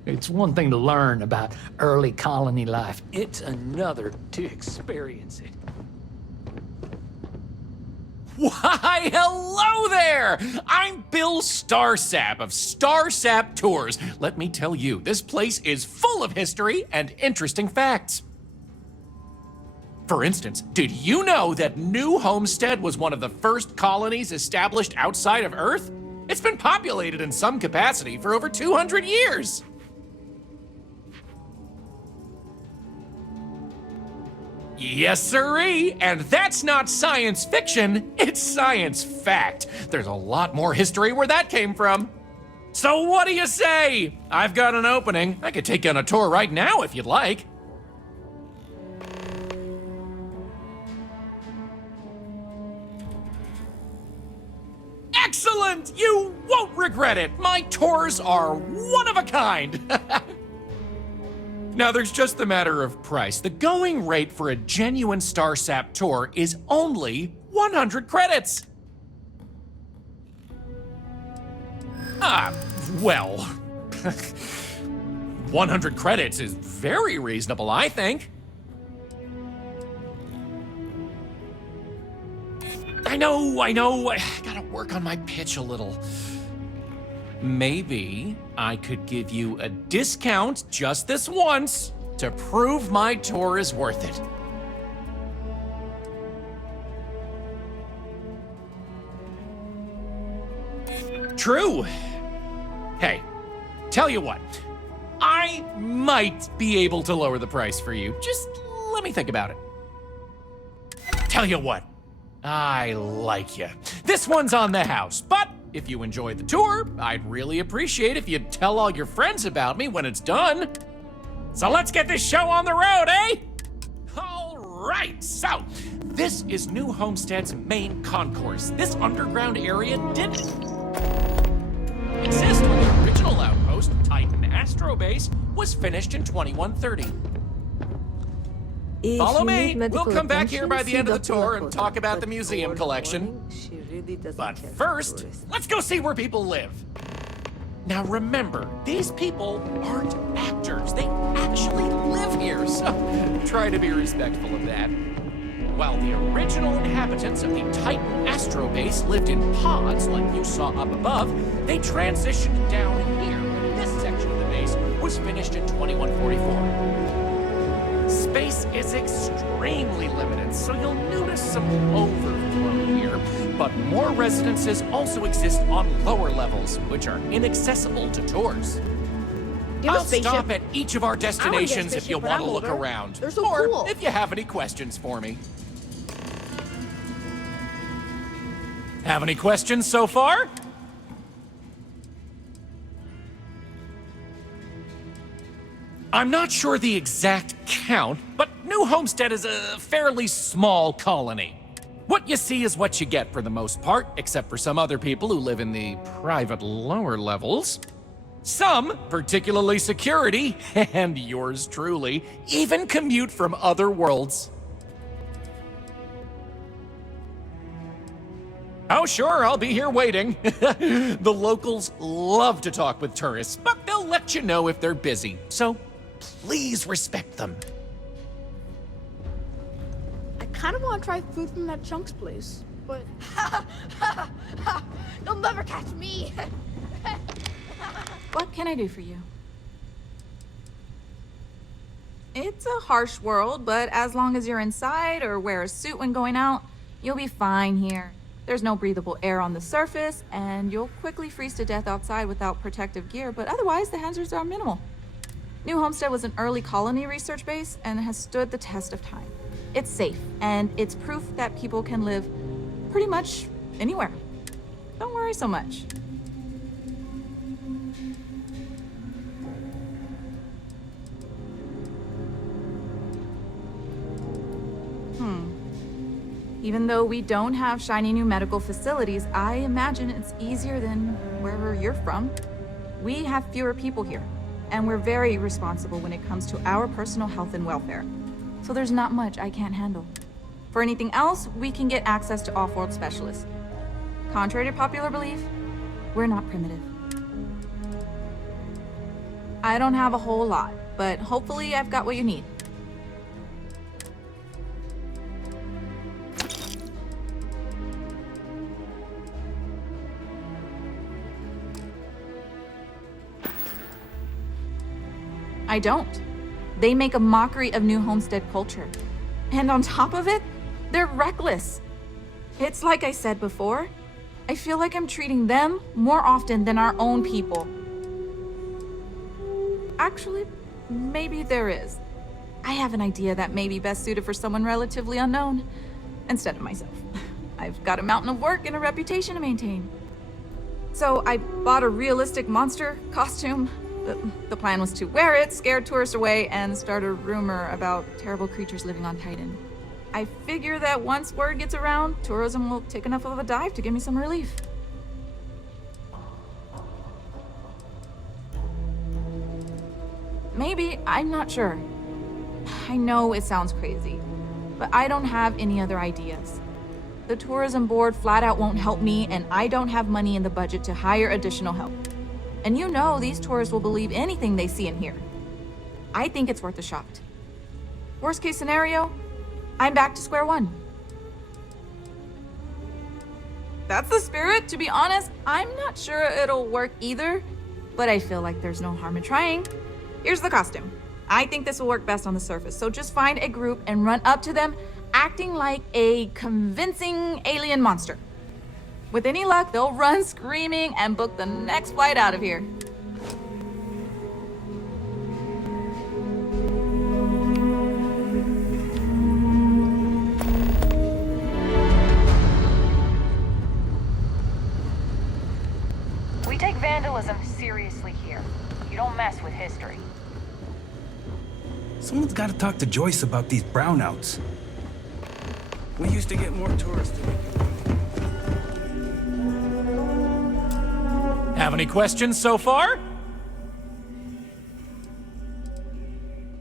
It's one thing to learn about early colony life. It's another to experience it. Why, hello there! I'm Bill Starsap of Starsap Tours. Let me tell you, this place is full of history and interesting facts. For instance, did you know that New Homestead was one of the first colonies established outside of Earth? It's been populated in some capacity for over 200 years. Yes, sirree, and that's not science fiction, it's science fact. There's a lot more history where that came from. So what do you say? I've got an opening. I could take you on a tour right now if you'd like. Excellent! Excellent! You won't regret it! My tours are one of a kind! Now, there's just the matter of price. The going rate for a genuine Starsap tour is only 100 credits! Well... 100 credits is very reasonable, I think. I know, I gotta work on my pitch a little. Maybe I could give you a discount just this once to prove my tour is worth it. True. Hey, tell you what, I might be able to lower the price for you. Just let me think about it. Tell you what, I like you. This one's on the house, but if you enjoy the tour, I'd really appreciate if you'd tell all your friends about me when it's done. So let's get this show on the road, eh? All right, so this is New Homestead's main concourse. This underground area didn't exist when the original outpost, Titan Astro Base, was finished in 2130. Follow me. We'll come back here by the end of the tour and talk about the museum collection. But first, let's go see where people live. Now remember, these people aren't actors. They actually live here, so try to be respectful of that. While the original inhabitants of the Titan Astro Base lived in pods like you saw up above, they transitioned down here when this section of the base was finished in 2144. Space is extremely limited, so you'll notice some overflow here, but more residences also exist on lower levels, which are inaccessible to tours. I'll stop at each of our destinations if you want to look around, or if you have any questions for me. Have any questions so far? I'm not sure the exact count, but New Homestead is a fairly small colony. What you see is what you get for the most part, except for some other people who live in the private lower levels. Some, particularly security, and yours truly, even commute from other worlds. Oh, sure, I'll be here waiting. The locals love to talk with tourists, but they'll let you know if they're busy, so please respect them. I kind of want to try food from that Chunks place, but... You'll never catch me! What can I do for you? It's a harsh world, but as long as you're inside or wear a suit when going out, you'll be fine here. There's no breathable air on the surface, and you'll quickly freeze to death outside without protective gear, but otherwise the hazards are minimal. New Homestead was an early colony research base and has stood the test of time. It's safe, and it's proof that people can live pretty much anywhere. Don't worry so much. Even though we don't have shiny new medical facilities, I imagine it's easier than wherever you're from. We have fewer people here, and we're very responsible when it comes to our personal health and welfare. So there's not much I can't handle. For anything else, we can get access to off-world specialists. Contrary to popular belief, we're not primitive. I don't have a whole lot, but hopefully I've got what you need. I don't. They make a mockery of New Homestead culture. And on top of it, they're reckless. It's like I said before, I feel like I'm treating them more often than our own people. Actually, maybe there is. I have an idea that may be best suited for someone relatively unknown, instead of myself. I've got a mountain of work and a reputation to maintain. So I bought a realistic monster costume. The plan was to wear it, scare tourists away, and start a rumor about terrible creatures living on Titan. I figure that once word gets around, tourism will take enough of a dive to give me some relief. Maybe, I'm not sure. I know it sounds crazy, but I don't have any other ideas. The tourism board flat out won't help me, and I don't have money in the budget to hire additional help. And you know these tourists will believe anything they see and hear. I think it's worth a shot. Worst case scenario, I'm back to square one. That's the spirit. To be honest, I'm not sure it'll work either, but I feel like there's no harm in trying. Here's the costume. I think this will work best on the surface, so just find a group and run up to them, acting like a convincing alien monster. With any luck, they'll run screaming and book the next flight out of here. We take vandalism seriously here. You don't mess with history. Someone's got to talk to Joyce about these brownouts. We used to get more tourists. Have any questions so far?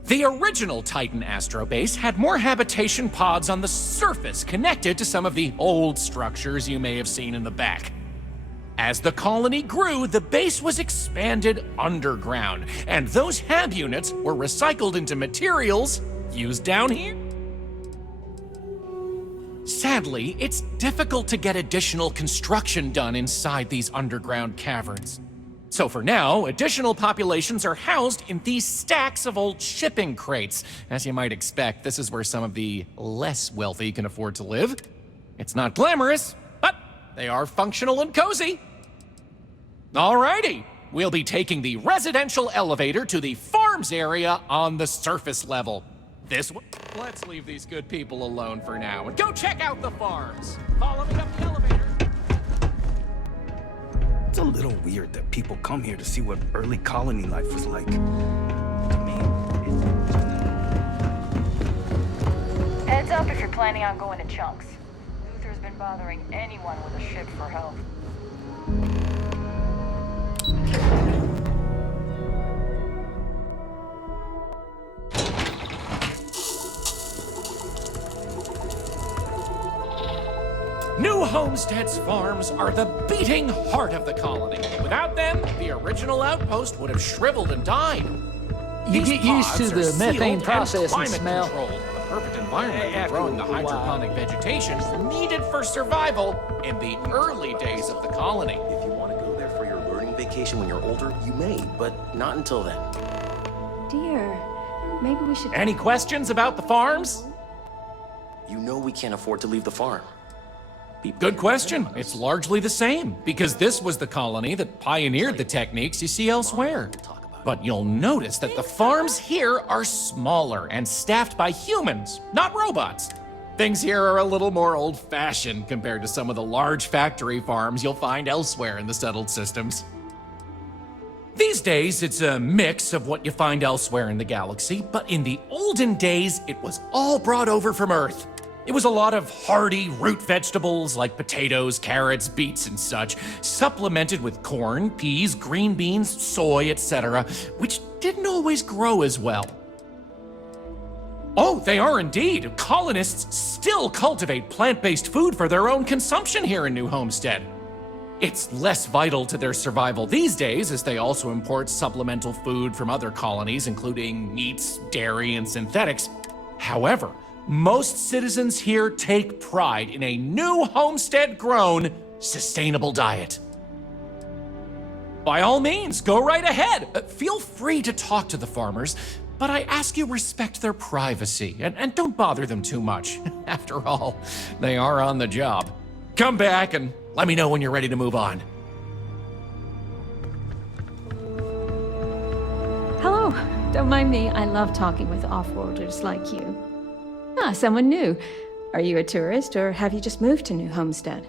The original Titan astrobase had more habitation pods on the surface connected to some of the old structures you may have seen in the back. As the colony grew, the base was expanded underground, and those hab units were recycled into materials used down here. Sadly, it's difficult to get additional construction done inside these underground caverns. So for now, additional populations are housed in these stacks of old shipping crates. As you might expect, this is where some of the less wealthy can afford to live. It's not glamorous, but they are functional and cozy. Alrighty, we'll be taking the residential elevator to the farms area on the surface level. Let's leave these good people alone for now and go check out the farms. Follow me up the elevator. It's a little weird that people come here to see what early colony life was like. Heads up if you're planning on going to Chunks. Luther's been bothering anyone with a ship for help. New Homestead's farms are the beating heart of the colony. Without them, the original outpost would have shriveled and died. You These get used to pods are the methane sealed process and climate smell. controlled. The perfect environment for growing the hydroponic vegetation needed for survival in the early days of the colony. If you want to go there for your learning vacation when you're older, you may, but not until then. Dear, maybe we should... Any questions about the farms? You know we can't afford to leave the farm. Good question. It's largely the same, because this was the colony that pioneered the techniques you see elsewhere. But you'll notice that the farms here are smaller and staffed by humans, not robots. Things here are a little more old-fashioned compared to some of the large factory farms you'll find elsewhere in the settled systems. These days, it's a mix of what you find elsewhere in the galaxy, but in the olden days, it was all brought over from Earth. It was a lot of hardy root vegetables like potatoes, carrots, beets, and such, supplemented with corn, peas, green beans, soy, etc., which didn't always grow as well. Oh, they are indeed. Colonists still cultivate plant-based food for their own consumption here in New Homestead. It's less vital to their survival these days, as they also import supplemental food from other colonies, including meats, dairy, and synthetics. However, most citizens here take pride in a New Homestead-grown, sustainable diet. By all means, go right ahead. Feel free to talk to the farmers, but I ask you respect their privacy and don't bother them too much. After all, they are on the job. Come back and let me know when you're ready to move on. Hello. Don't mind me. I love talking with off-worlders like you. Ah, someone new. Are you a tourist, or have you just moved to New Homestead?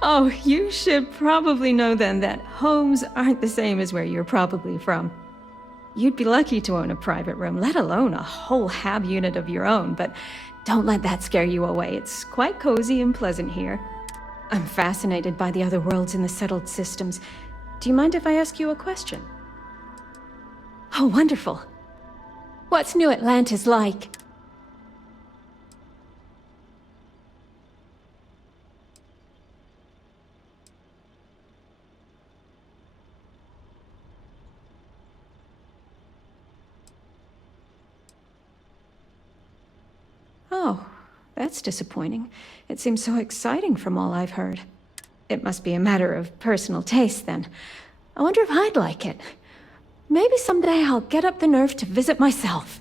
Oh, you should probably know then that homes aren't the same as where you're probably from. You'd be lucky to own a private room, let alone a whole hab unit of your own, but Don't let that scare you away. It's quite cozy and pleasant here. I'm fascinated by the other worlds in the settled systems. Do you mind if I ask you a question? Oh, wonderful. What's New Atlantis like? Oh, that's disappointing. It seems so exciting from all I've heard. It must be a matter of personal taste, then. I wonder if I'd like it. Maybe someday I'll get up the nerve to visit myself.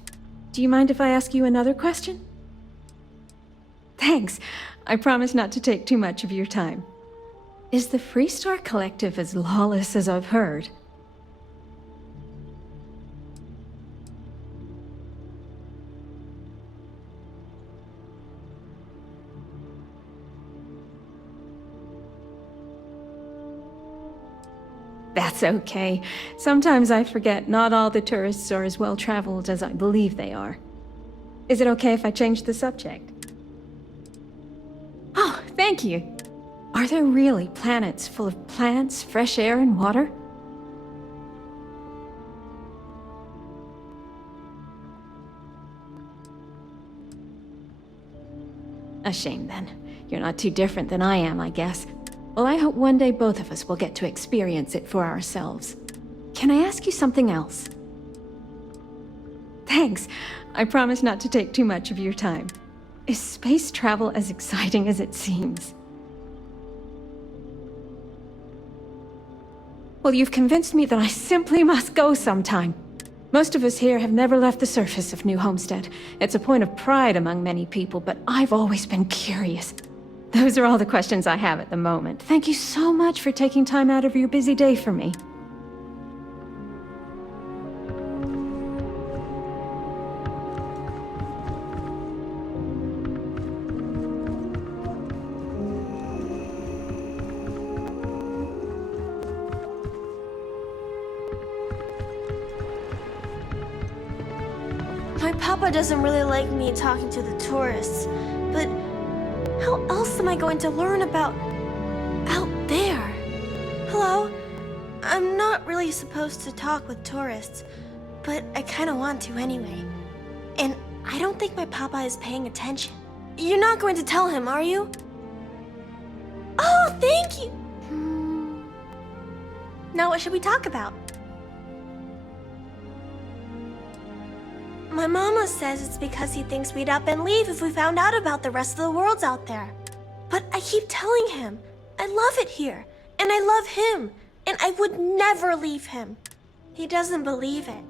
Do you mind if I ask you another question? Thanks. I promise not to take too much of your time. Is the Freestar Collective as lawless as I've heard? That's okay. Sometimes I forget not all the tourists are as well-traveled as I believe they are. Is it okay if I change the subject? Oh, thank you. Are there really planets full of plants, fresh air, and water? A shame, then. You're not too different than I am, I guess. Well, I hope one day both of us will get to experience it for ourselves. Can I ask you something else? Thanks. I promise not to take too much of your time. Is space travel as exciting as it seems? Well, you've convinced me that I simply must go sometime. Most of us here have never left the surface of New Homestead. It's a point of pride among many people, but I've always been curious. Those are all the questions I have at the moment. Thank you so much for taking time out of your busy day for me. My papa doesn't really like me talking to the tourists, but how else am I going to learn about out there? Hello? I'm not really supposed to talk with tourists, but I kind of want to anyway. And I don't think my papa is paying attention. You're not going to tell him, are you? Oh, thank you! Now what should we talk about? My mama says it's because he thinks we'd up and leave if we found out about the rest of the worlds out there. But I keep telling him, I love it here, and I love him, and I would never leave him. He doesn't believe it.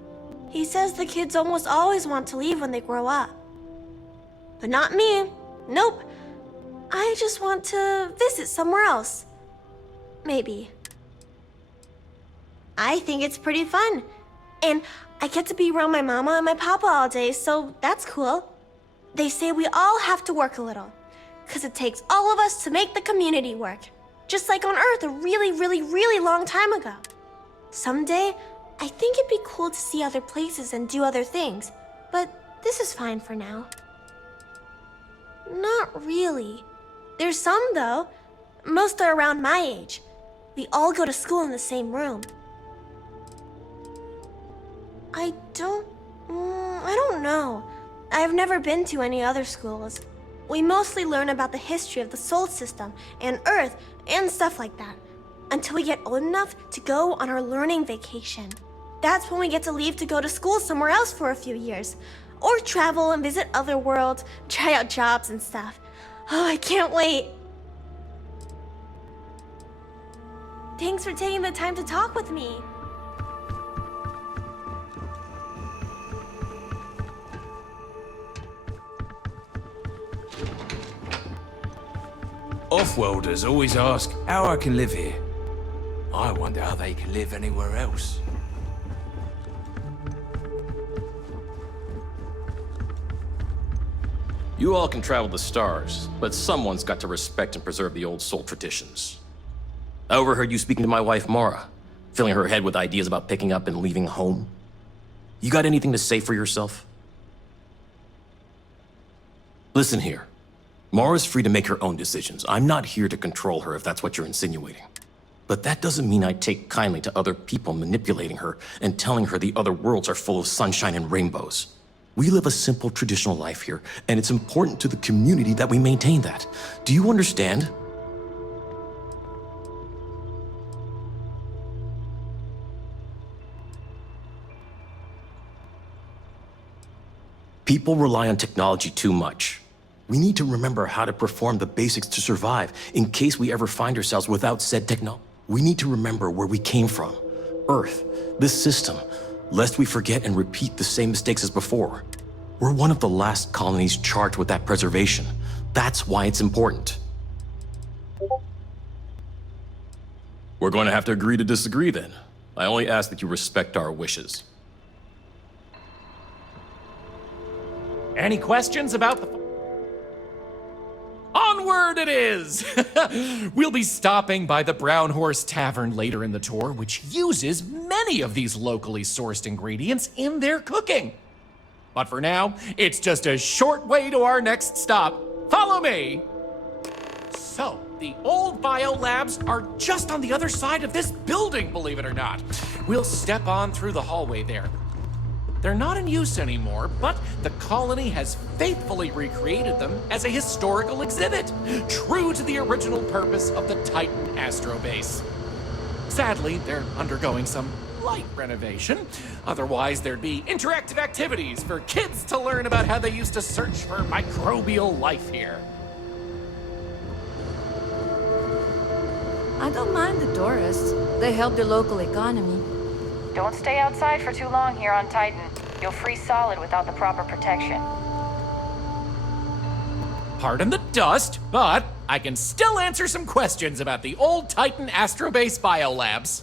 He says the kids almost always want to leave when they grow up. But not me. Nope. I just want to visit somewhere else. Maybe. I think it's pretty fun. And I get to be around my mama and my papa all day, so that's cool. They say we all have to work a little, because it takes all of us to make the community work. Just like on Earth a really, really, really long time ago. Someday, I think it'd be cool to see other places and do other things, but this is fine for now. Not really. There's some, though. Most are around my age. We all go to school in the same room. I don't know. I've never been to any other schools. We mostly learn about the history of the Sol system and Earth and stuff like that, until we get old enough to go on our learning vacation. That's when we get to leave to go to school somewhere else for a few years, or travel and visit other worlds, try out jobs and stuff. Oh, I can't wait. Thanks for taking the time to talk with me. Off-worlders always ask how I can live here. I wonder how they can live anywhere else. You all can travel the stars, but someone's got to respect and preserve the old Sol traditions. I overheard you speaking to my wife, Mara, filling her head with ideas about picking up and leaving home. You got anything to say for yourself? Listen here. Mara's free to make her own decisions. I'm not here to control her if that's what you're insinuating. But that doesn't mean I take kindly to other people manipulating her and telling her the other worlds are full of sunshine and rainbows. We live a simple traditional life here, and it's important to the community that we maintain that. Do you understand? People rely on technology too much. We need to remember how to perform the basics to survive in case we ever find ourselves without said technology. We need to remember where we came from, Earth, this system, lest we forget and repeat the same mistakes as before. We're one of the last colonies charged with that preservation. That's why it's important. We're going to have to agree to disagree then. I only ask that you respect our wishes. Any questions about the... Onward it is! We'll be stopping by the Brown Horse Tavern later in the tour, which uses many of these locally sourced ingredients in their cooking. But for now, it's just a short way to our next stop. Follow me! So, the old biolabs are just on the other side of this building, believe it or not. We'll step on through the hallway there. They're not in use anymore, but the colony has faithfully recreated them as a historical exhibit, true to the original purpose of the Titan Astrobase. Sadly, they're undergoing some light renovation. Otherwise, there'd be interactive activities for kids to learn about how they used to search for microbial life here. I don't mind the tourists. They help the local economy. Don't stay outside for too long here on Titan. You'll freeze solid without the proper protection. Pardon the dust, but I can still answer some questions about the old Titan Astrobase biolabs.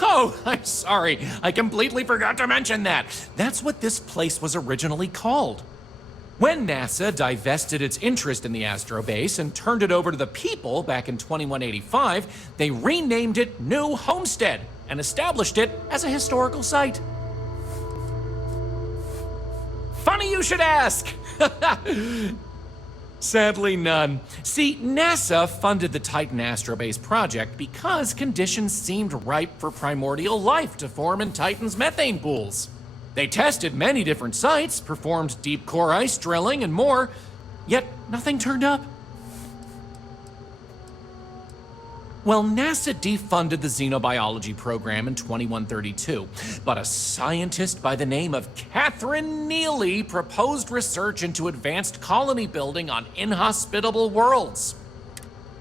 Oh, I'm sorry. I completely forgot to mention that. That's what this place was originally called. When NASA divested its interest in the Astrobase and turned it over to the people back in 2185, they renamed it New Homestead and established it as a historical site. Funny you should ask! Sadly, none. See, NASA funded the Titan Astrobase project because conditions seemed ripe for primordial life to form in Titan's methane pools. They tested many different sites, performed deep core ice drilling, and more, yet nothing turned up. Well, NASA defunded the xenobiology program in 2132, but a scientist by the name of Catherine Neely proposed research into advanced colony building on inhospitable worlds.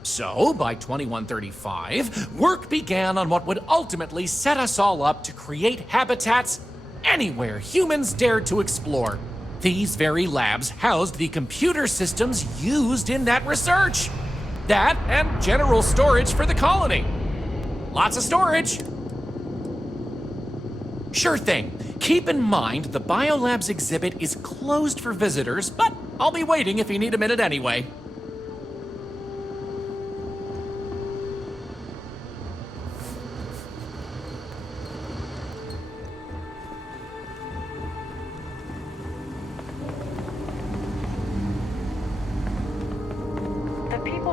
So, by 2135, work began on what would ultimately set us all up to create habitats anywhere humans dared to explore. These very labs housed the computer systems used in that research. That and general storage for the colony. Lots of storage. Sure thing. Keep in mind the biolabs exhibit is closed for visitors, but I'll be waiting if you need a minute anyway.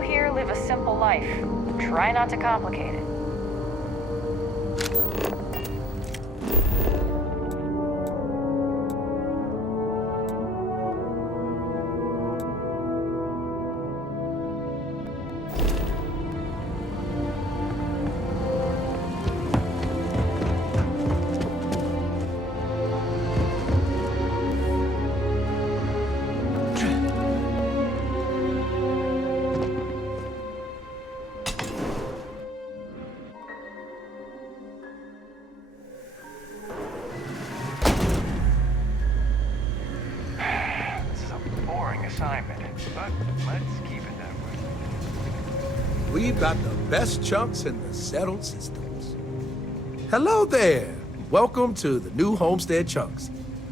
Here, live a simple life. Try not to complicate it. Assignment, but let's keep it that way. We've got the best chunks in the settled systems. Hello there. Welcome to the New Homestead Chunks.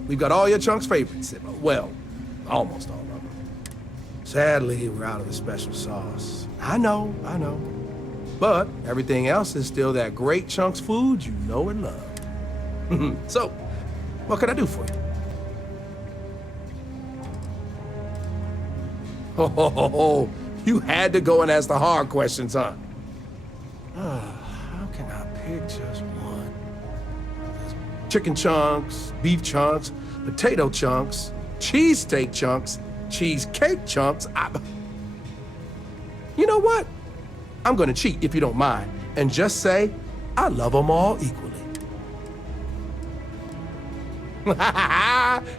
We've got all your chunks' favorites. Well, almost all of them. Sadly, we're out of the special sauce. I know. But everything else is still that great chunks food you know and love. So, what can I do for you? Oh, you had to go and ask the hard questions, huh? How can I pick just one? Chicken chunks, beef chunks, potato chunks, cheesesteak chunks, cheesecake chunks. You know what? I'm gonna cheat if you don't mind, and just say I love them all equally.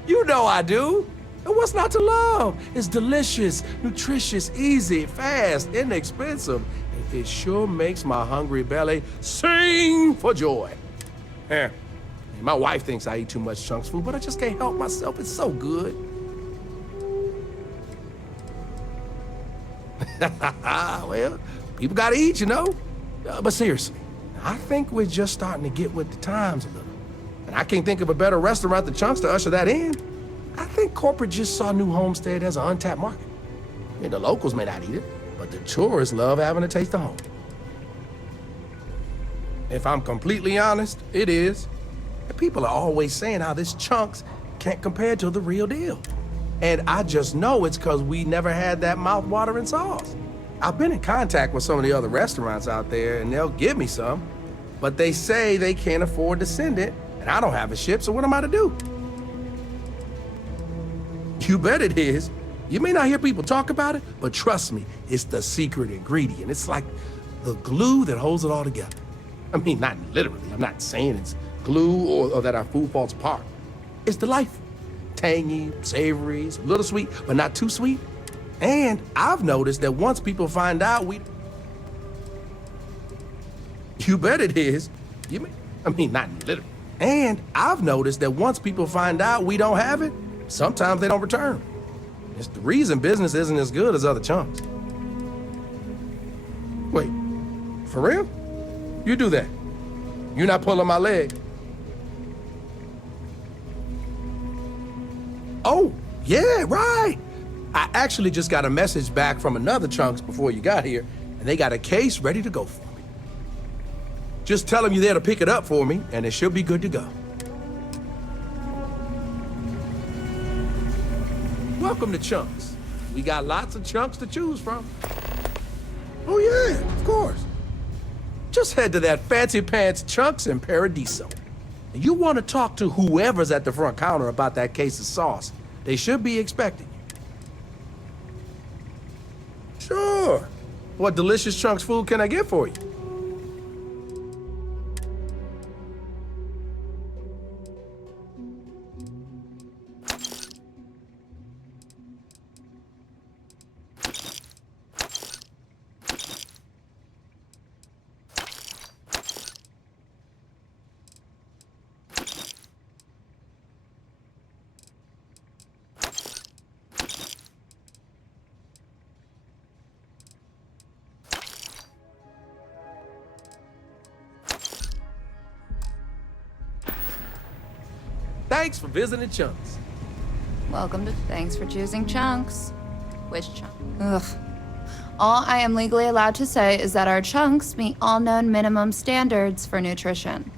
You know I do. And what's not to love? It's delicious, nutritious, easy, fast, inexpensive. And it sure makes my hungry belly sing for joy. Eh. My wife thinks I eat too much chunks food, but I just can't help myself. It's so good. Well, people gotta eat, you know? But seriously, I think we're just starting to get with the times a little. And I can't think of a better restaurant than Chunks to usher that in. I think corporate just saw New Homestead as an untapped market. And the locals may not eat it, but the tourists love having a taste of home. If I'm completely honest, it is. And people are always saying how this Chunks can't compare to the real deal. And I just know it's because we never had that mouth-watering sauce. I've been in contact with some of the other restaurants out there, and they'll give me some, but they say they can't afford to send it, and I don't have a ship, so what am I to do? You bet it is. You may not hear people talk about it, but trust me, it's the secret ingredient. It's like the glue that holds it all together. I mean, not literally. I'm not saying it's glue or that our food falls apart. It's delightful. Tangy, savory, it's a little sweet, but not too sweet. And I've noticed that once people find out You bet it is. Not literally. And I've noticed that once people find out we don't have it, sometimes they don't return. It's the reason business isn't as good as other chunks. Wait, for real? You do that? You're not pulling my leg? Oh, yeah, right. I actually just got a message back from another Chunks before you got here, and they got a case ready to go for me. Just tell them you're there to pick it up for me, and it should be good to go. Welcome to Chunks. We got lots of chunks to choose from. Oh yeah, of course. Just head to that fancy pants Chunks in Paradiso. And you want to talk to whoever's at the front counter about that case of sauce. They should be expecting you. Sure. What delicious Chunks food can I get for you? Thanks for visiting Chunks. Welcome to Thanks for choosing Chunks. Which chunk? Ugh. All I am legally allowed to say is that our chunks meet all known minimum standards for nutrition.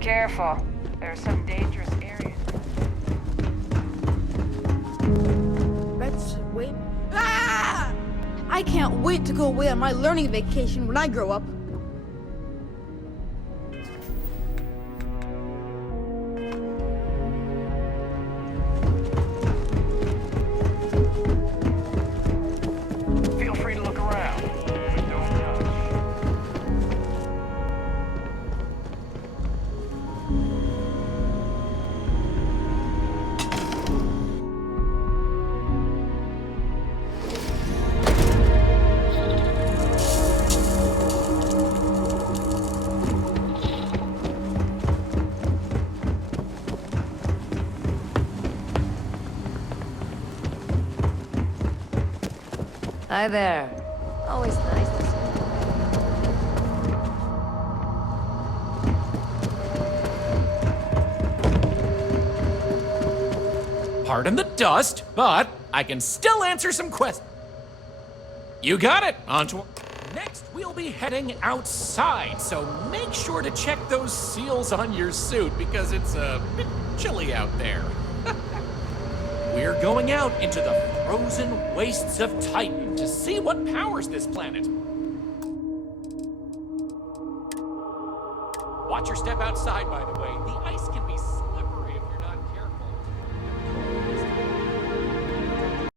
Careful. There are some dangerous areas. Let's wait. Ah! I can't wait to go away on my learning vacation when I grow up. Feel free to look around, but don't touch. Hi there. Always nice to see Pardon the dust, but I can still answer some questions. You got it, Antoine. Next, we'll be heading outside, so make sure to check those seals on your suit because it's a bit chilly out there. We're going out into the frozen wastes of Titan to see what powers this planet. Watch your step outside, by the way. The ice can be slippery.